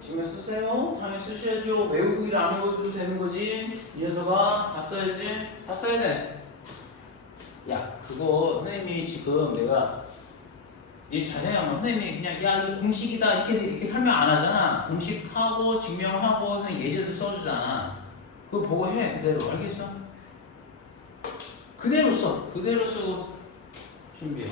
증명 쓰세요. 당연히 쓰셔야죠. 외우기를 안 외워도 되는 거지. 이 녀석아 다 써야지. 다 써야 돼. 야 그거 선생님이 지금 내가 일 잘해야만 선생님이 그냥 야 이거 공식이다 이렇게 설명 안 하잖아. 공식하고 증명하고 그냥 예제도 써주잖아. 그거 보고 해 그대로. 알겠어? 그대로 써. 그대로 쓰고 준비해.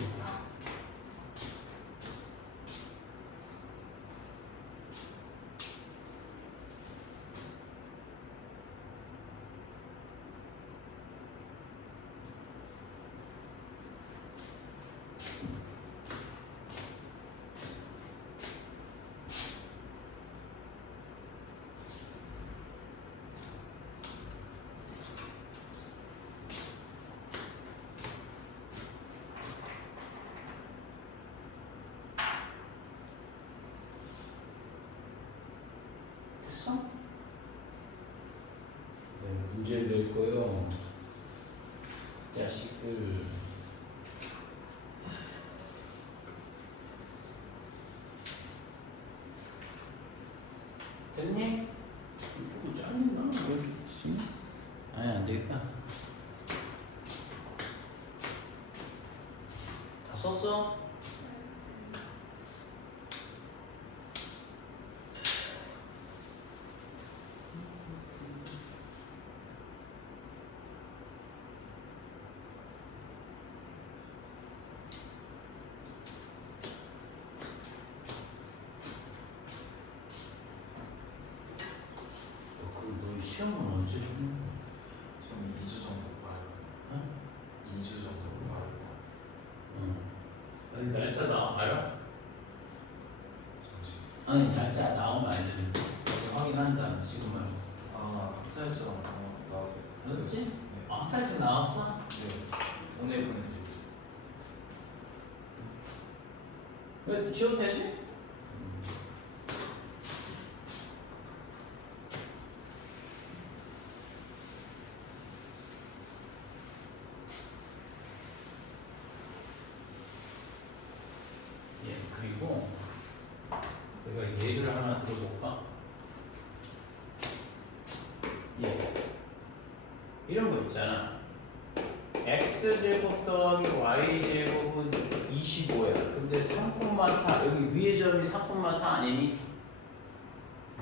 됐어? 네, 문제를 낼 거요. 자식들. 됐니? 조금 짧나? 뭘 줬지? 아니 안 되겠다. 다 썼어? 그럼 너 시험은 언제 해? 지금 2주 정도 빠를 거예요. 어? 2주 정도 빠를 것 같아요. 응. 아니 날짜 알아? 잠시. 아니 날짜 나오면 알려줘. 확인한다 지금 말고. 아 학사일정 나왔어요. 알았지? 네. 아, 학사일정 나왔어? 네. 오늘 보내드릴게요. 왜 지워도 되지? 예, 그리고 내가 예를 하나 들어볼까? 예, 이런 거 있잖아. x제곱 더하기 y제곱은 25야. 근데 3,4 여기 위의 점이 3,4 아니니?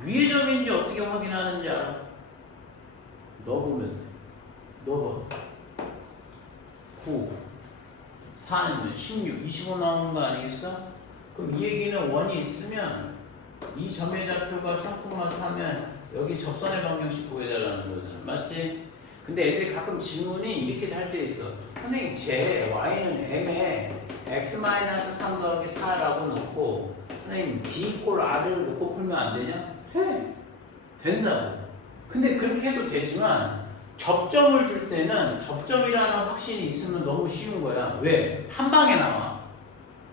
위의 점인지 어떻게 확인하는지 알아? 넣어보면 돼. 넣어봐. 9 4는 16, 25 나오는 거 아니겠어? 그럼 이 얘기는 원이 있으면 이 점의 좌표가 3,4면 여기 접선의 방정식 구해달라는 거잖아. 맞지? 근데 애들이 가끔 질문이 이렇게 할 때 있어. 선생님 제 y는 m에 x-3 더하기 4라고 넣고 선생님 b 이꼴 r을 놓고 풀면 안 되냐? 해. 된다고. 근데 그렇게 해도 되지만 접점을 줄 때는 접점이라는 확신이 있으면 너무 쉬운 거야. 왜? 한 방에 나와.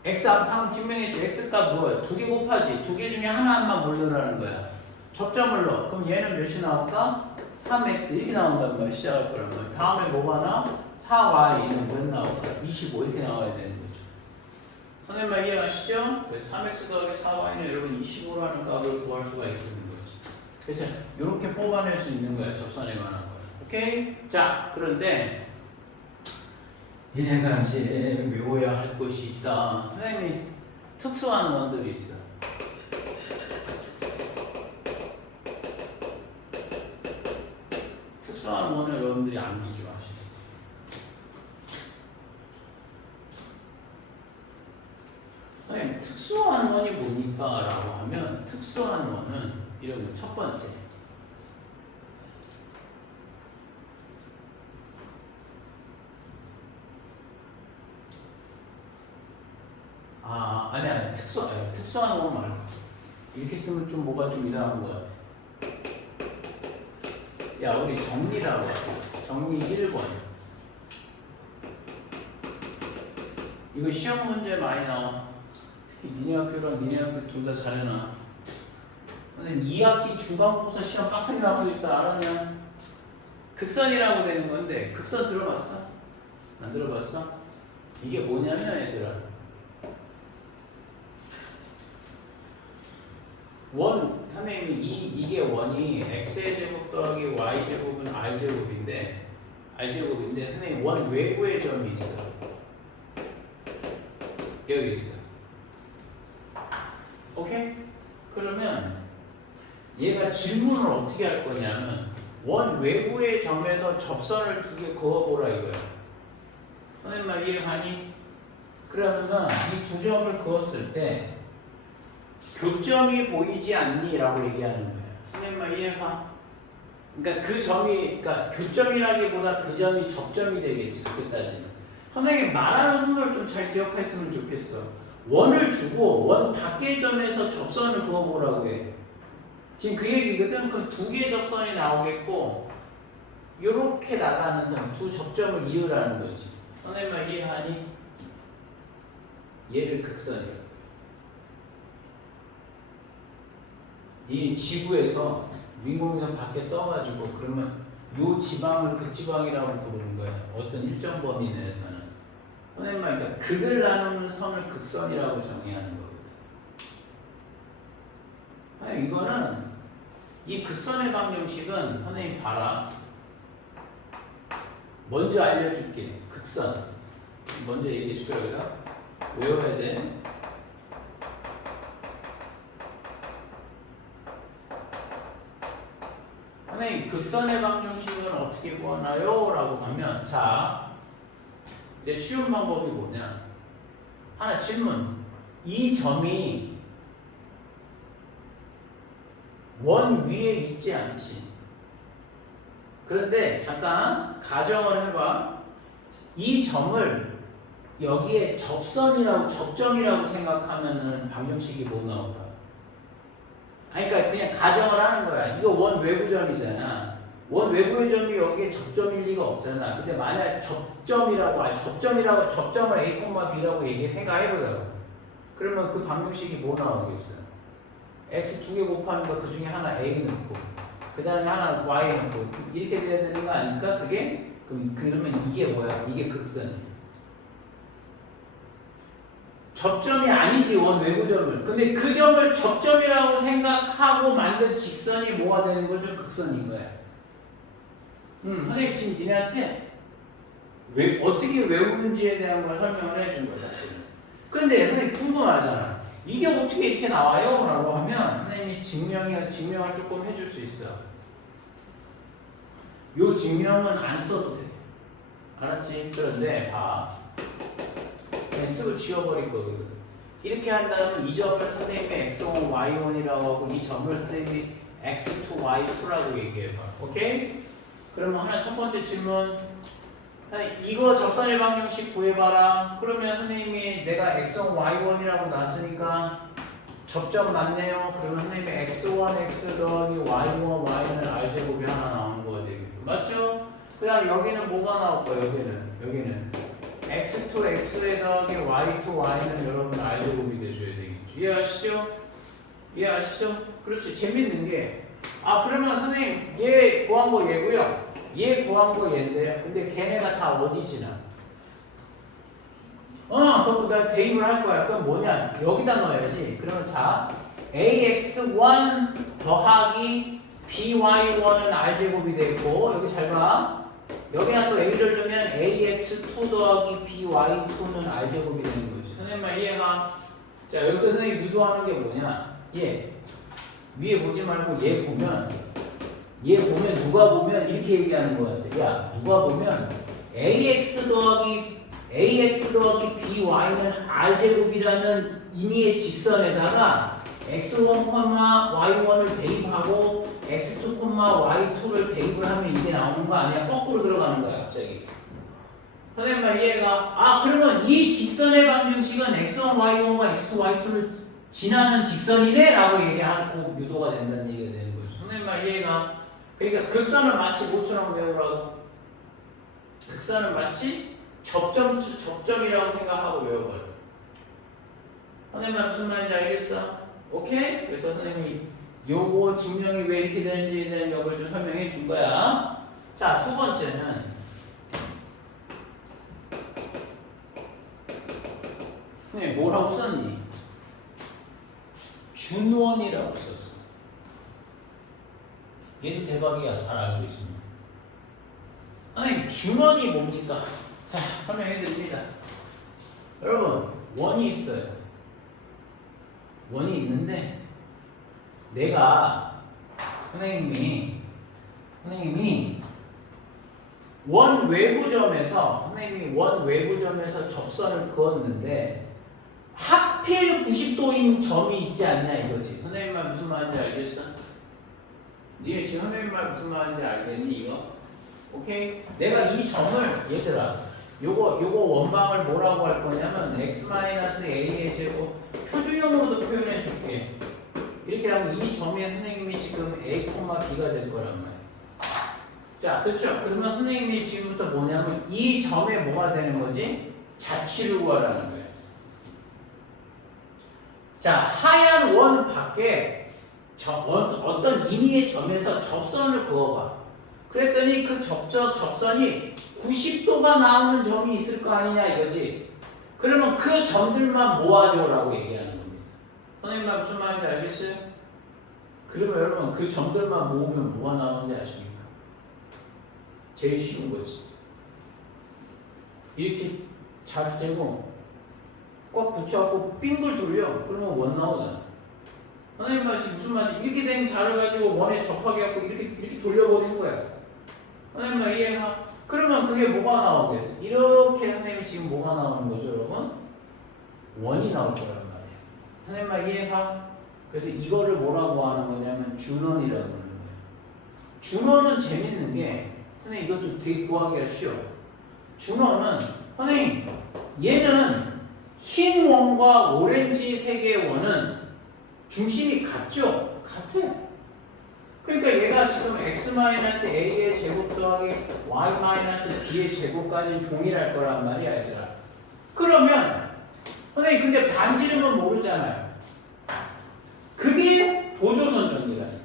x 앞에 증명했죠. x값 뭐예요? 2개 곱하지. 2개 중에 하나만 몰르라는 거야. 접점을 넣어. 그럼 얘는 몇이 나올까? 3x 이렇게 나온단 말이야. 시작할 거란 말이야. 다음에 뭐가 나와? 4y는 몇 나올까? 25 이렇게 나와야 되는 거죠. 선생님 말 이해가시죠? 그래서 3x 더하기 4y는 여러분 25라는 값을 구할 수가 있는 거지. 그래서 이렇게 뽑아낼 수 있는 거야. 접선에 관한 거. 오케이? 자, 그런데 니네가 이제 외워야 할 것이 있다. 선생님이 특수한 원들이 있어. 특수한 원을 여러분들이 암기죠 하시죠. 선생님, 특수한 원이 뭡니까? 라고 하면 특수한 원은 이런 거 첫 번째. 아니 특수한 원 말고 이렇게 쓰면 좀 뭐가 좀 이상한 것 같아. 야, 우리 정리라고 하자. 정리 1번. 이거 시험 문제 많이 나와. 특히 니네 학교랑 니네 학교 둘 다 잘해놔. 근데 2학기 중간고사 시험 빡세게 나오고 있다 알았냐? 극선이라고 되는 건데 극선 들어봤어? 안 들어봤어? 이게 뭐냐면 얘들아, 원, 선생님이 이게 원이 x의 제곱 더하기 y 제곱은 r 제곱인데 선생님 원 외부의 점이 있어. 여기 있어. 오케이? 그러면 얘가 질문을 어떻게 할 거냐면 원 외부의 점에서 접선을 2개 그어보라 이거야. 선생님 말 이해가니? 그러면 이 2점을 그었을 때 교점이 보이지 않니? 라고 얘기하는 거야. 선생님 말 이해가? 그러니까 그 점이, 그러니까 교점이라기보다 그 점이 접점이 되겠지. 그렇게 따지면. 선생님 말하는 순서를 좀 잘 기억했으면 좋겠어. 원을 주고 원 밖의 점에서 접선을 그어보라고 해. 지금 그 얘기거든. 그럼 2개의 접선이 나오겠고 요렇게 나가는 선, 2 접점을 이으라는 거지. 선생님 말 이해하니? 얘를 극선이야. 이 지구에서 민공선 밖에 써가지고 그러면 요 지방을 극지방이라고 부르는 거야. 어떤 일정 범위 내에서는. 선생님 말 그러니까 극을 나누는 선을 극선이라고 정의하는 거거든. 아니, 이거는 이 극선의 방정식은 선생님 봐라. 먼저 알려줄게. 극선. 먼저 얘기해줄게. 여기다 외워야 돼. 선생님 극선의 방정식은 어떻게 구하나요? 라고 하면 자, 이제 쉬운 방법이 뭐냐, 하나 질문. 이 점이 원 위에 있지 않지. 그런데 잠깐 가정을 해봐. 이 점을 여기에 접점이라고 생각하면은 방정식이 뭐 나올까? 아니, 그러니까 그냥 가정을 하는 거야. 이거 원 외부점이잖아. 원 외부의 점이 여기에 접점일 리가 없잖아. 근데 만약 접점을 A, B라고 생각해보자고. 그러면 그 방정식이 뭐 나오겠어요? X 2개 곱하는 거 그 중에 하나 A 넣고 그 다음에 하나 Y 넣고 이렇게 돼야 되는 거 아닙니까? 그게? 그러면 이게 뭐야? 이게 극선이야. 접점이 아니지, 원 외부점을. 근데 그 점을 접점이라고 생각하고 만든 직선이 뭐가 되는 거죠? 극선인 거야. 선생님 지금 니네한테 어떻게 외우는지에 대한 걸 설명을 해준 거야, 사실은. 근데 선생님 궁금하잖아. 이게 어떻게 이렇게 나와요? 라고 하면 선생님이 증명을 조금 해줄 수 있어. 요 증명은 안 써도 돼. 알았지? 그런데 봐. 그냥 쓰고 지워버릴 거거든. 이렇게 한다면 이 점을 선생님이 x1, y1이라고 하고 이 점을 선생님이 x2, y2라고 얘기해봐. 오케이? 그러면 하나 첫 번째 질문. 이거 접선의 방정식 구해봐라. 그러면 선생님이 내가 x1, y1이라고 놨으니까 접점 맞네요. 그러면 선생님이 x1, x 더하기 y1, y는 r제곱이 하나 나오는 거가 되겠고. 맞죠? 그 다음 여기는 뭐가 나올 거야? 여기는 x2 x에 더하기 y2 y는 여러분 r제곱이 돼줘야 되겠죠. 이해하시죠? 이해하시죠? 그렇지. 재밌는 게 그러면 선생님 얘 구한 거 얘고요. 얘 구한 거 얘인데요. 근데 걔네가 다 어디 지나? 그럼 나 대입을 할 거야. 그럼 뭐냐? 여기다 넣어야지. 그러면 자, ax1 더하기 by1은 r제곱이 되고 여기 잘 봐. 여기다 또 a를 넣으면 ax2 더하기 by2는 r제곱이 되는 거지. 선생님 말 이해가? 자, 여기서 선생님 유도하는 게 뭐냐? 얘 위에 보지 말고 얘 보면 누가 보면 이렇게 얘기하는 거 같아. 야, 누가 보면 ax 더하기 by는 r제곱이라는 임의의 직선에다가 x1, y1을 대입하고 x2, y2를 대입을 하면 이게 나오는 거 아니야? 거꾸로 들어가는 거야 갑자기. 선생님 말 이해가? 그러면 이 직선의 방정식은 x1, y1과 x2, y2를 지나는 직선이네? 라고 얘기하고 유도가 된다는 얘기가 되는 거죠. 선생님 말 이해가? 그러니까 극선을 마치 뭐처럼 외우라고? 극선을 마치 접점이라고 생각하고 외워버려. 선생님 무슨 말인지 알겠어? 오케이? 그래서 선생님이 요거 증명이 왜 이렇게 되는지에 대한 여부를 좀 설명해 준 거야. 자, 두 번째는 선생님 뭐라고 썼니? 준원이라고 썼어. 얘도 대박이야. 잘 알고 있습니다. 선생님 준원이 뭡니까? 자, 설명해 드립니다. 여러분, 원이 있어요. 원이 있는데 내가 선생님이 원 외부점에서 접선을 그었는데 하필 90도인 점이 있지 않냐 이거지. 선생님 말 무슨 말인지 알겠어? 니네 지금 선생님 말 무슨 말인지 알겠니 이거? 오케이? 내가 이 점을 얘들아 요거 원방을 뭐라고 할 거냐면 x-a의 제곱 표준형으로도 표현해 줄게. 이렇게 하면 이 점에 선생님이 지금 a, b가 될 거란 말이야. 자, 그렇죠? 그러면 선생님이 지금부터 뭐냐면 이 점에 뭐가 되는 거지? 자취를 구하라는 거예요. 자, 하얀 원 밖에 어떤 임의의 점에서 접선을 그어봐. 그랬더니 그 접선이 90도가 나오는 점이 있을 거 아니냐 이거지. 그러면 그 점들만 모아줘라고 얘기하는 겁니다. 선생님 말 무슨 말인지 알겠어요? 그러면 여러분 그 점들만 모으면 뭐가 나오는지 아십니까? 제일 쉬운 거지. 이렇게 잘 재고 꽉 붙여갖고 빙글 돌려. 그러면 원 나오잖아. 선생님 말 지금 무슨 말인지 이렇게 된 자를 가지고 원에 접하게 갖고 이렇게 돌려버리는 거야. 선생님 말 이해가? 그러면 그게 뭐가 나오겠어? 이렇게 선생님이 지금 뭐가 나오는 거죠, 여러분? 원이 나올 거란 말이에요. 선생님 말 이해가? 그래서 이거를 뭐라고 하는 거냐면 준원이라고 하는 거예요. 준원은 재밌는 게 선생님 이것도 되게 구하기가 쉬워. 준원은 선생님 얘는 흰 원과 오렌지색의 원은 중심이 같죠? 같아요. 그러니까 얘가 지금 x-a의 제곱 더하기 y-b의 제곱까지 동일할 거란 말이야 얘들아. 그러면 선생님 근데 반지름은 모르잖아요. 그게 보조선 정리라니까.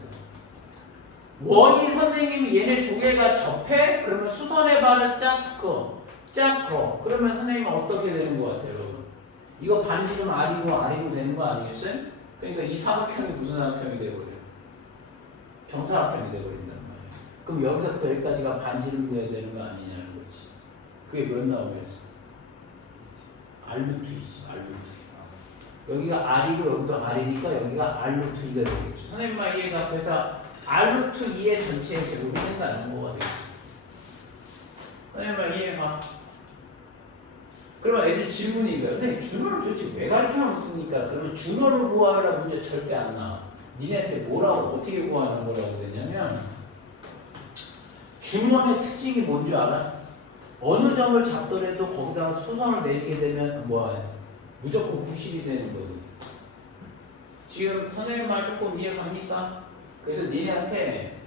원이 선생님이 얘네 두 개가 접해? 그러면 수선의 발을 짝 그어. 그러면 선생님은 어떻게 되는 것 같아요 여러분? 이거 반지름 R이고 되는 거 아니겠어요? 그러니까 이 사각형이 무슨 사각형이 되버려? 정사각형이 되버린단 말이야. 그럼 여기서부터 여기까지가 반지름이어야 되는 거 아니냐는 거지. 그게 몇 나오겠어? R 루트이지. 여기가 R이고 여기도 R이니까 여기가 R 루트 2가 되겠죠. 선생님 말 이해가 돼서 R 루트 2의 전체의 제곱이 된다는 거가 되겠죠. 선생님 말 이해가? 그러면 애들 질문이 이거야. 근데 준호를 도대체 왜 가르쳐 습니까? 그러면 준호를 구하라 문제 절대 안 나와. 니네한테 뭐라고 어떻게 구하는 거라고 되냐면 준원의 특징이 뭔지 알아? 어느 점을 잡더라도 거기다가 수선을 내리게 되면 뭐야? 무조건 90이 되는 거지. 지금 선생님 말 조금 이해갑니까? 그래서 니네한테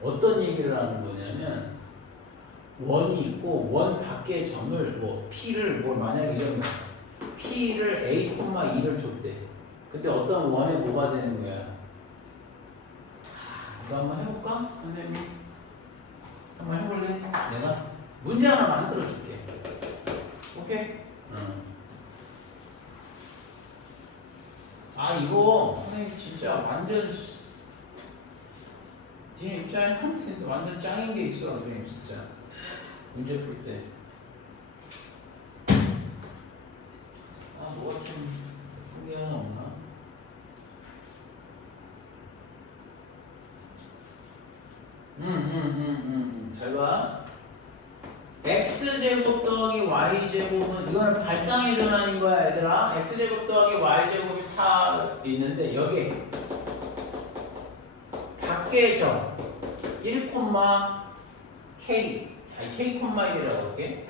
어떤 얘기를 하는 거냐면 원이 있고 원 밖의 점을 뭐 P를 뭐 만약에 이러면 P를 A, 2를 줬대. 그때 어떤 원에 뭐가 되는 거야? 이거 한번 해볼까? 선생님 한번 해볼래? 내가 문제 하나 만들어 줄게. 오케이? 응. 아 이거 선생님 진짜 완전 지금 입장에 한테 완전 짱인 게 있어 선생님 진짜 문제 풀 때. 아 뭐가 좀 그게 하나 없나? 잘 봐. x제곱 더하기 y제곱은 이거는 발상의 전환인 거야 얘들아. x제곱 더하기 y제곱이 4 있는데 여기 밖의 점 1, k 아니 k,1이라고 할게.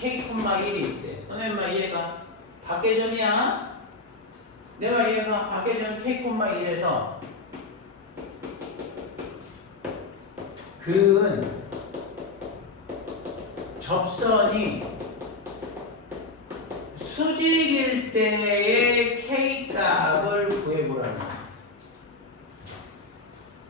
k,1이 있대. 선생님 말 이해가? 밖의 점이야. 내 말 이해가? 밖의 점 k,1에서 그은 접선이 수직일 때의 k 값을 구해보라는 거야.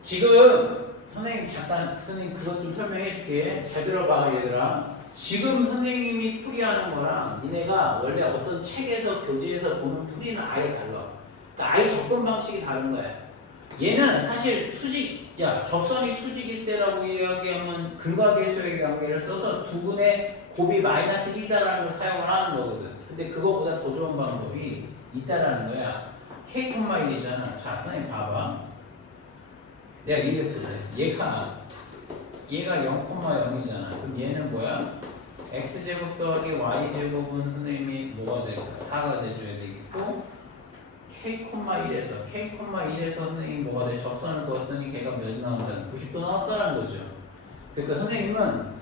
지금 선생님 잠깐 선생님 그것 좀 설명해 줄게. 잘 들어봐 얘들아. 지금 선생님이 풀이하는 거랑 니네가 원래 어떤 책에서 교재에서 보는 풀이는 아예 달라. 그러니까 아예 접근 방식이 다른 거야. 얘는 사실 접선이 수직일 때라고 이야기하면 근과계수의 관계를 써서 두분의 곱이 마이너스 1이다라는 걸 사용을 하는 거거든. 근데 그거보다 더 좋은 방법이 있다라는 거야. k,1이잖아. 자, 선생님 봐봐. 내가 얘기했거든. 얘가 0,0이잖아. 그럼 얘는 뭐야? x제곱 더하기 y제곱은 선생님이 뭐가 될까? 4가 돼줘야 되겠고 k,1에서 선생님이 뭐가 돼? 접선을 그었더니 걔가 몇 나온다는 90도 나왔다는 거죠. 그러니까 선생님은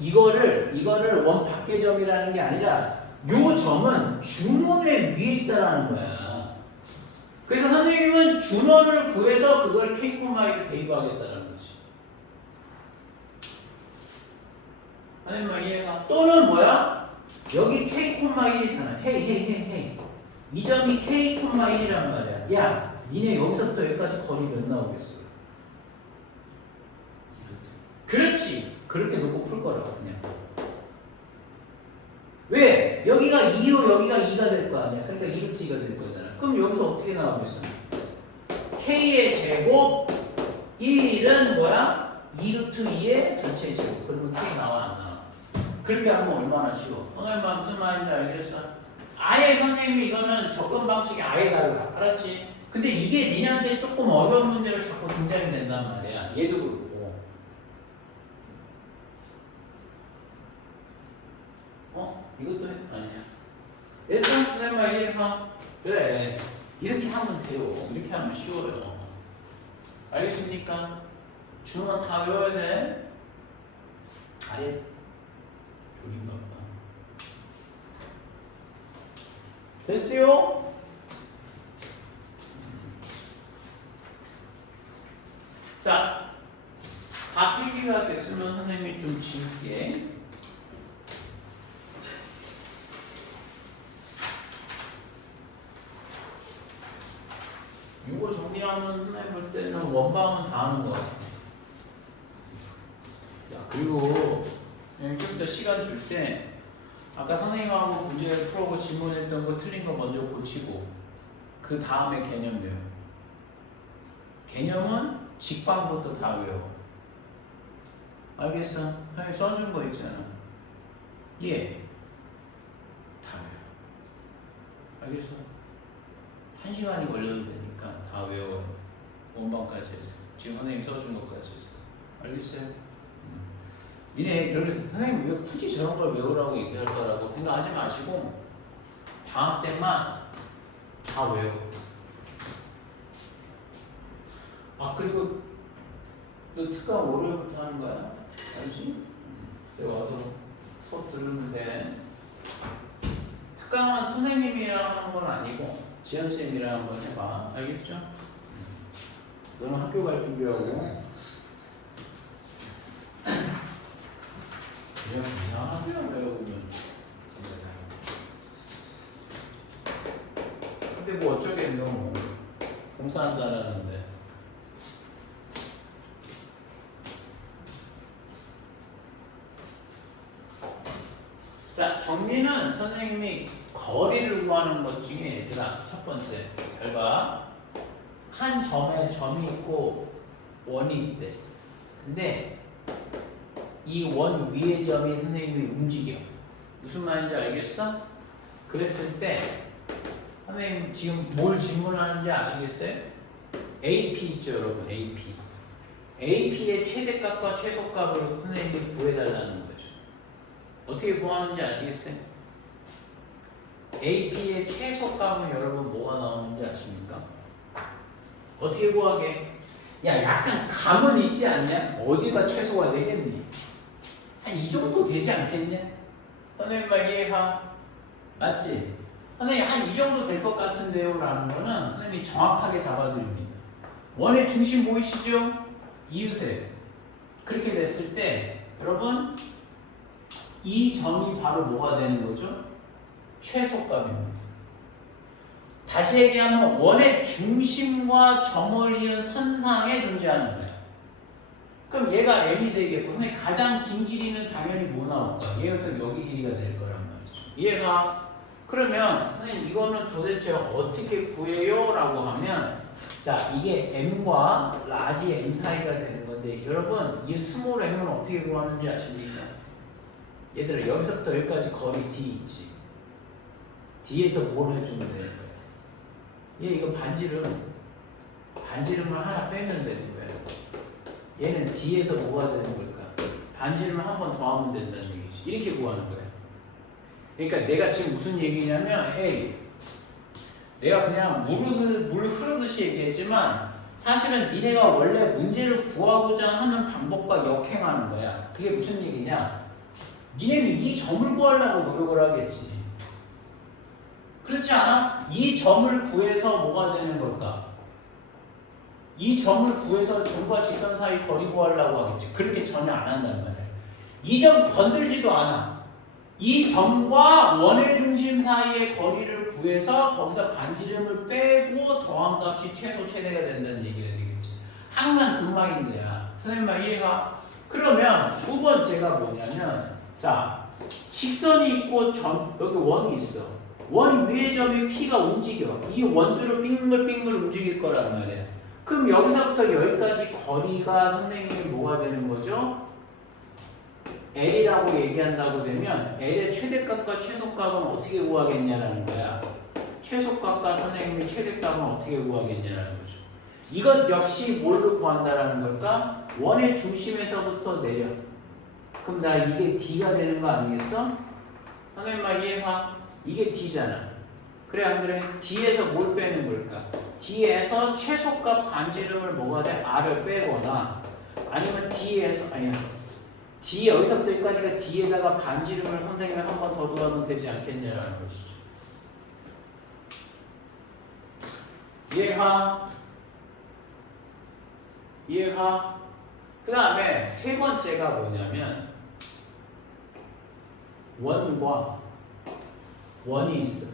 이거를 원 밖의 점이라는 게 아니라 요 점은 준원의 위에 있다라는 거야. 그래서 선생님은 준원을 구해서 그걸 k,1에 대입하겠다는 거지. 선생님 이해가? 또는 뭐야? 여기 k,1이잖아. 헤이. 이 점이 k,1이란 말이야. 야, 니네 여기서부터 여기까지 거리 몇 나오겠어? 그렇지. 그렇게 놓고 풀 거라고 그냥. 왜? 여기가 2로 여기가 2가 될 거 아니야. 그러니까 2루트 2가 될 거잖아. 그럼 여기서 어떻게 나오겠어? k의 제곱 1은 뭐야? 2루트 2의 전체 제곱. 그러면 k 나와 안 나와? 그렇게 하면 얼마나 쉬워. 선생님 무슨 말인지 알겠어? 아예 선생님이 이거는 접근 방식이 아예 달라. 알았지? 근데 이게 니네한테 조금 어려운 문제로 자꾸 등장이 된단 말이야. 얘도 그렇고. 이것도 아니야. 됐어? 선생님 이해가? 그래. 이렇게 하면 돼요. 이렇게 하면 쉬워요. 알겠습니까? 준원 다 외워야 돼. 아예 졸린가 보다. 됐어요? 자, 다 필기가 됐으면 선생님이 좀 질게. 이거 정리하면 선생님 볼 때는 원방은 다 하는 것 같아. 자, 그리고 좀 더 시간 줄 때 아까 선생님하고 문제 풀어보고 질문했던 거 틀린 거 먼저 고치고 그 다음에 개념 외워. 개념은 직방부터 다 외워. 알겠어? 선생님 써준 거 있잖아. 예. 다 외워. 알겠어? 1시간이 걸려도 되니까 다 외워요. 원방까지 했어. 지금 선생님 써준 것까지 했어. 알겠어요? 니네 그래서 선생님 왜 굳이 저런 걸 외우라고 얘기할 거라고 생각하지 마시고 방학 때만 다 외워. 아 그리고 너 특강 월요일부터 하는 거야? 알지? 그때 와서 수업 들으면 돼. 특강은 선생님이랑 하는 건 아니고 지연쌤이랑 한번 해봐. 알겠죠? 너는 학교 갈 준비하고 그냥 이상하고요 내가 보면. 진짜 다행이다. 근데 뭐 어쩌겠노 뭐. 공사한다라는데. 자, 정리는 선생님이 거리를 구하는 것 중에 얘들아 첫 번째 잘 봐. 한 점에 점이 있고 원이 있대. 근데 이 원 위의 점이 선생님이 움직여. 무슨 말인지 알겠어? 그랬을 때 선생님 지금 뭘 질문하는지 아시겠어요? AP 있죠 여러분 AP. AP의 최대값과 최소값으로 선생님이 구해달라는 거죠. 어떻게 구하는지 아시겠어요? AP의 최소값은 여러분 뭐가 나오는지 아십니까? 어떻게 구하게? 야 약간 감은 있지 않냐? 어디가 최소가 되겠니? 한 이 정도 되지 않겠냐? 선생님 말 이해가? 맞지? 선생님 한 이 정도 될 것 같은데요 라는 거는 선생님이 정확하게 잡아드립니다. 원의 중심 보이시죠? 이으세요. 그렇게 됐을 때 여러분 이 점이 바로 뭐가 되는 거죠? 최소값입니다. 다시 얘기하면 원의 중심과 점을 이은 선상에 존재하는 거야. 그럼 얘가 m이 되겠고 근데 가장 긴 길이는 당연히 뭐 나올까? 얘에서 여기 길이가 될 거란 말이죠. 이해가? 그러면 선생님 이거는 도대체 어떻게 구해요? 라고 하면 자 이게 m과 라지 m 사이가 되는 건데 여러분 이 스몰 m은 어떻게 구하는지 아십니까? 얘들아 여기서부터 여기까지 거리 d 있지. d에서 뭘 해주면 되는 거야? 얘 이거 반지름을 하나 빼면 되는 거야. 얘는 d에서 뭐가 되는 걸까? 반지름을 한 번 더 하면 된다는 얘기지. 이렇게 구하는 거야. 그러니까 내가 지금 무슨 얘기냐면 에이 내가 그냥 물 흐르듯이 얘기했지만 사실은 니네가 원래 문제를 구하고자 하는 방법과 역행하는 거야. 그게 무슨 얘기냐? 니네는 이 점을 구하려고 노력을 하겠지. 그렇지 않아? 이 점을 구해서 뭐가 되는 걸까? 이 점을 구해서 점과 직선 사이 거리 구하려고 하겠지. 그렇게 전혀 안 한단 말이야. 이 점 건들지도 않아. 이 점과 원의 중심 사이의 거리를 구해서 거기서 반지름을 빼고 더한 값이 최소 최대가 된다는 얘기가 되겠지. 항상 그 마인드야. 선생님 말 이해가? 그러면 두 번째가 뭐냐면 자 직선이 있고 여기 원이 있어. 원 위의 점이 P가 움직여. 이 원줄을 빙글빙글 움직일 거란 말이야. 그럼 여기서부터 여기까지 거리가 선생님이 뭐가 되는 거죠? L이라고 얘기한다고 되면 L의 최대값과 최소값은 어떻게 구하겠냐라는 거야. 최소값과 선생님의 최대값은 어떻게 구하겠냐라는 거죠. 이것 역시 뭘로 구한다라는 걸까? 원의 중심에서부터 내려. 그럼 나 이게 D가 되는 거 아니겠어? 선생님 말 이해가? 이게 D잖아. 그래 안 그래? D에서 뭘 빼는 걸까? D에서 최소값 반지름을 뭐가 돼? R을 빼거나 아니면 D에서 D 여기서부터 여기까지가 D에다가 반지름을 선생님이 한 번 더 더하면 되지 않겠냐라는 것이죠. 이해가? 이해가? 그 다음에 세 번째가 뭐냐면 원이 있어.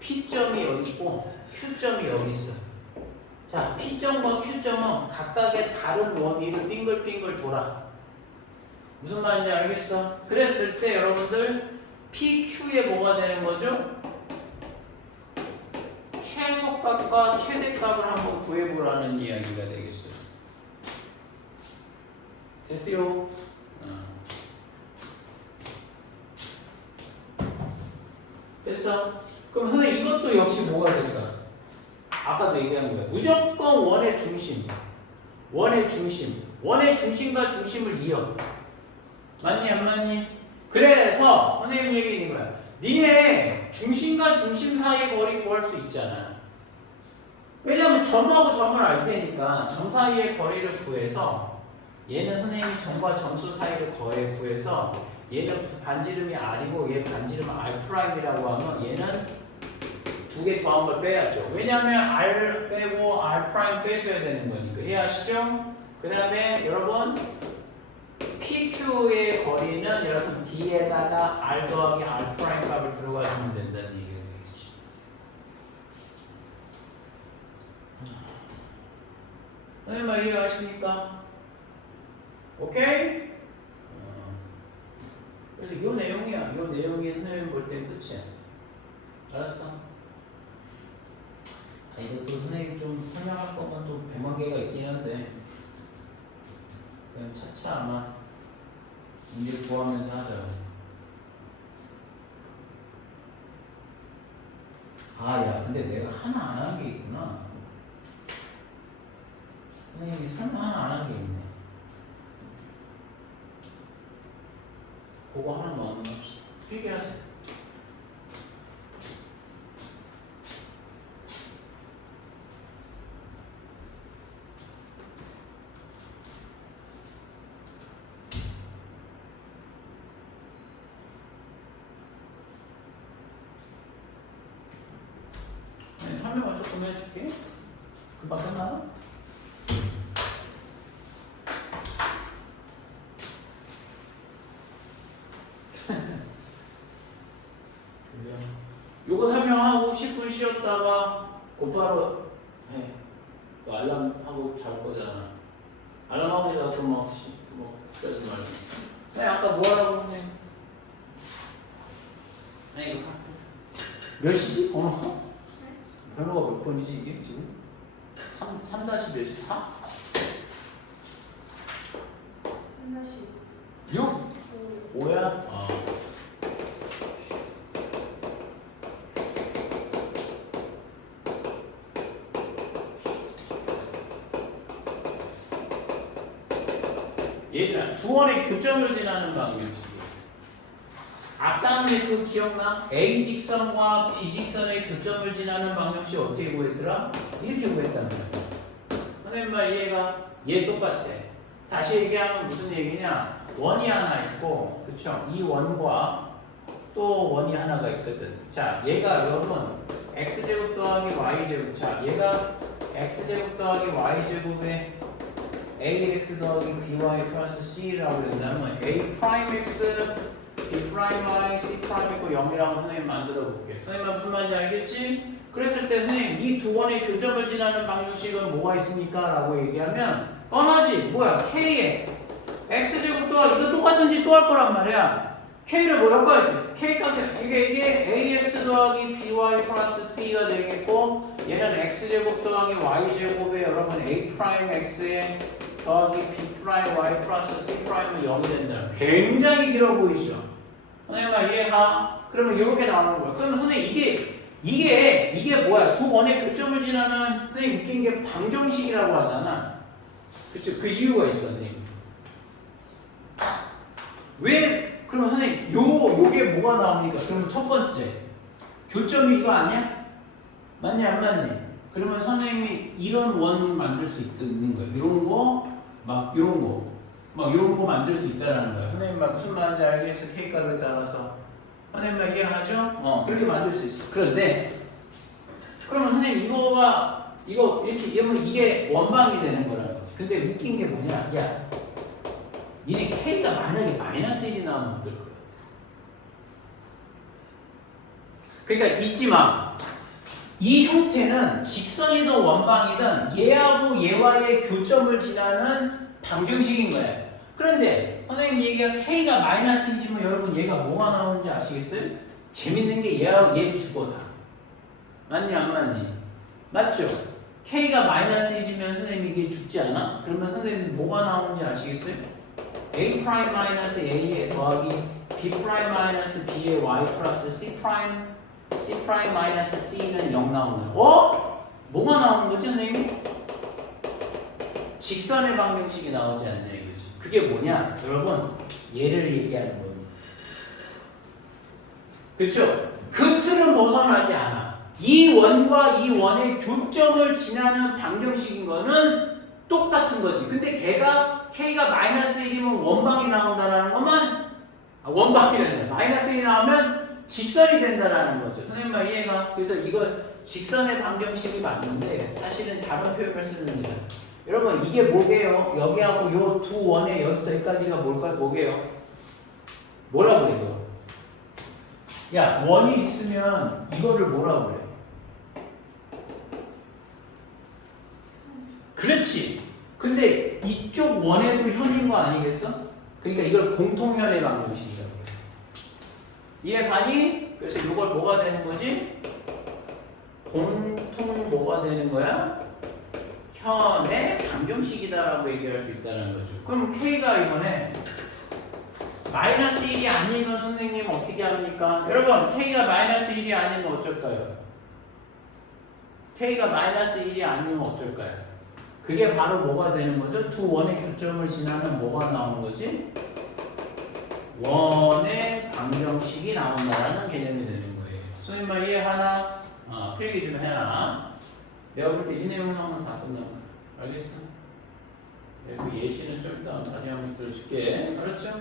P점이 여기 있고 Q점이 여기 있어. 자, P점과 Q점은 각각의 다른 원 위로 빙글빙글 돌아. 무슨 말인지 알겠어? 그랬을 때 여러분들 PQ에 뭐가 되는 거죠? 최소값과 최대값을 한번 구해보라는 이야기가 되겠어요. 됐어요? 됐어? 그럼 선생님 이것도 역시 뭐가 될까? 아까도 얘기한 거야. 무조건 원의 중심과 중심을 이어. 맞니 안 맞니? 그래서 선생님 얘기인 거야. 니네 중심과 중심 사이의 거리 구할 수 있잖아. 왜냐면 점하고 점을 알 테니까 점 사이의 거리를 구해서 얘는 선생님이 점과 점수 사이를 구해서 얘는 반지름이 R이고 얘 반지름 R'이라고 하면 얘는 두 개 더한 걸 빼야죠. 왜냐하면 R 빼고 R' 빼줘야 되는 거니까. 이해하시죠? 그 다음에 여러분 PQ Q의 거리는 여러분 D에다가 R 더하기 R 프라임 값을 들어가주면 된다는 얘기가 되겠지. 선생님 이해하십니까? 오케이? 그래서 이 내용이야. 이 내용이 선생님 볼 땐 끝이야. 알았어? 이것도 선생님 좀 설명할 거면 또 100만 개가 있긴 한데 그냥 차차 아마 문제 구하면서 하자고. 아, 야, 근데 내가 하나 안 한 게 있구나. 선생님이 설마 하나 안 한 게 있네. 그거 하나 넣어놓읍시다. 필기하세요. 네, 설명을 조금 해줄게. 금방 끝나나? 요거 설명하고 10분 쉬었다가 곧바로 해. 너 알람하고 잘 거잖아. 알람하고 자도 막 그러지 말고. 네, 아까 뭐 하라고 했네. 아니 이거 몇 시지? 번호가? 번호가 몇 번이지 이게 지금? 3 다시 몇이 4? 6? 5야? 얘들아, 두 원의 교점을 지나는 방정식. 앞단에 그 기억나? A 직선과 B 직선의 교점을 지나는 방정식 어떻게 구했더라? 이렇게 구했단 말이야. 선생님 말 이해가? 얘 똑같아. 다시 얘기하면 무슨 얘기냐? 원이 하나 있고, 그쵸? 이 원과 또 원이 하나가 있거든. 자, 얘가 여러분 x제곱 더하기 y제곱. 자, 얘가 x제곱 더하기 y제곱에 ax 더하기 by 플러스 c라고 그런다면 a 프라임 x, b 프라임 y, c 프라임 있고 0이라고 선생님 만들어 볼게. 선생님 무슨 말인지 알겠지? 그랬을 때 선생님 이 두 번의 교점을 지나는 방정식은 뭐가 있습니까? 라고 얘기하면 뻔하지. 뭐야? k에 x제곱 더하기 이거 똑같은 짓 또 할 거란 말이야. k를 뭐 엮어야지. k 값에 이게 ax 더하기 by 플러스 c가 되겠고 얘는 x제곱 더하기 y제곱에 여러분 a 프라임 x에 더하기 b 프라임 y 플러스 c 프라임은 0이 된다. 굉장히 길어 보이죠? 선생님 이해가? 그러면 이렇게 나오는 거야. 그러면 선생님 이게 뭐야? 두 번의 교점을 지나는 선생님 웃긴 게 방정식이라고 하잖아. 그쵸? 그 이유가 있어, 선생님. 왜? 그러면 선생님 요게 뭐가 나옵니까? 그러면 첫 번째 교점이 이거 아니야? 맞니 안 맞니? 그러면 선생님이 이런 원 만들 수 있는 거예요. 이런 거 막 이런 거 만들 수 있다라는 거예요. 선생님 막 무슨 말인지 알겠어? K 값에 따라서 선생님 막 이해하죠? 그렇게 만들 수 있어. 그런데 그러면 선생님 이거 이렇게 이러면 이게 원방이 되는 거라는 거지. 근데 웃긴 게 뭐냐? 야, 니네 K가 만약에 마이너스 1이 나오면 어떨 거야? 그러니까 잊지 마. 이 형태는 직선이든 원방이든 얘하고 얘와의 교점을 지나는 방정식인 거야. 그런데 선생님 얘기가 K가 마이너스 1이면 여러분 얘가 뭐가 나오는지 아시겠어요? 재밌는 게 얘하고 얘 주거다. 맞니 안 맞니? 맞죠? K가 마이너스 1이면 선생님 이게 죽지 않아? 그러면 선생님 뭐가 나오는지 아시겠어요? A 프라임 마이너스 A에 더하기 B 프라임 마이너스 B에 Y 플러스 C 프라임 마이너스 C는 0 나오는. 뭐가 나오는 거지, 선생님? 직선의 방정식이 나오지 않냐 이거지. 그게 뭐냐? 여러분, 얘를 얘기하는 겁니다. 그쵸? 그 틀은 벗어나지 않아. 이 원과 이 원의 교점을 지나는 방정식인 거는 똑같은 거지. 근데 걔가 K가 마이너스 1이면 원방이 나온다는 것만 원방이란다. 마이너스 1이 나오면 직선이 된다라는 거죠. 선생님 말 이해가? 그래서 이거 직선의 방정식이 맞는데 사실은 다른 표현을 쓰는 거예요. 여러분 이게 뭐게요? 여기하고 요 두 원의 여기까지가 뭐게요? 뭐라 그래 이거? 야 원이 있으면 이거를 뭐라 그래? 그렇지. 근데 이쪽 원에도 현인 거 아니겠어? 그러니까 이걸 공통현의 방정식이라고 그래. 이해 가니? 그래서 이걸 뭐가 되는 거지? 공통 뭐가 되는 거야? 현의 방정식이다라고 얘기할 수 있다는 거죠. 그럼 K가 이번에 마이너스 1이 아니면 선생님 어떻게 합니까? 여러분 K가 마이너스 1이 아니면 어쩔까요? K가 마이너스 1이 아니면 어쩔까요? 그게 바로 뭐가 되는 거죠? 두 원의 교점을 지나면 뭐가 나오는 거지? 원의 방정식이 나온다라는 개념이 되는 거예요. 선생님 이해하나? 필기 좀 해라. 내가 볼 때 이 내용 하면 다 끝난 거야. 알겠어? 그 예시는 좀 이따 다시 한번 들어줄게. 알았죠?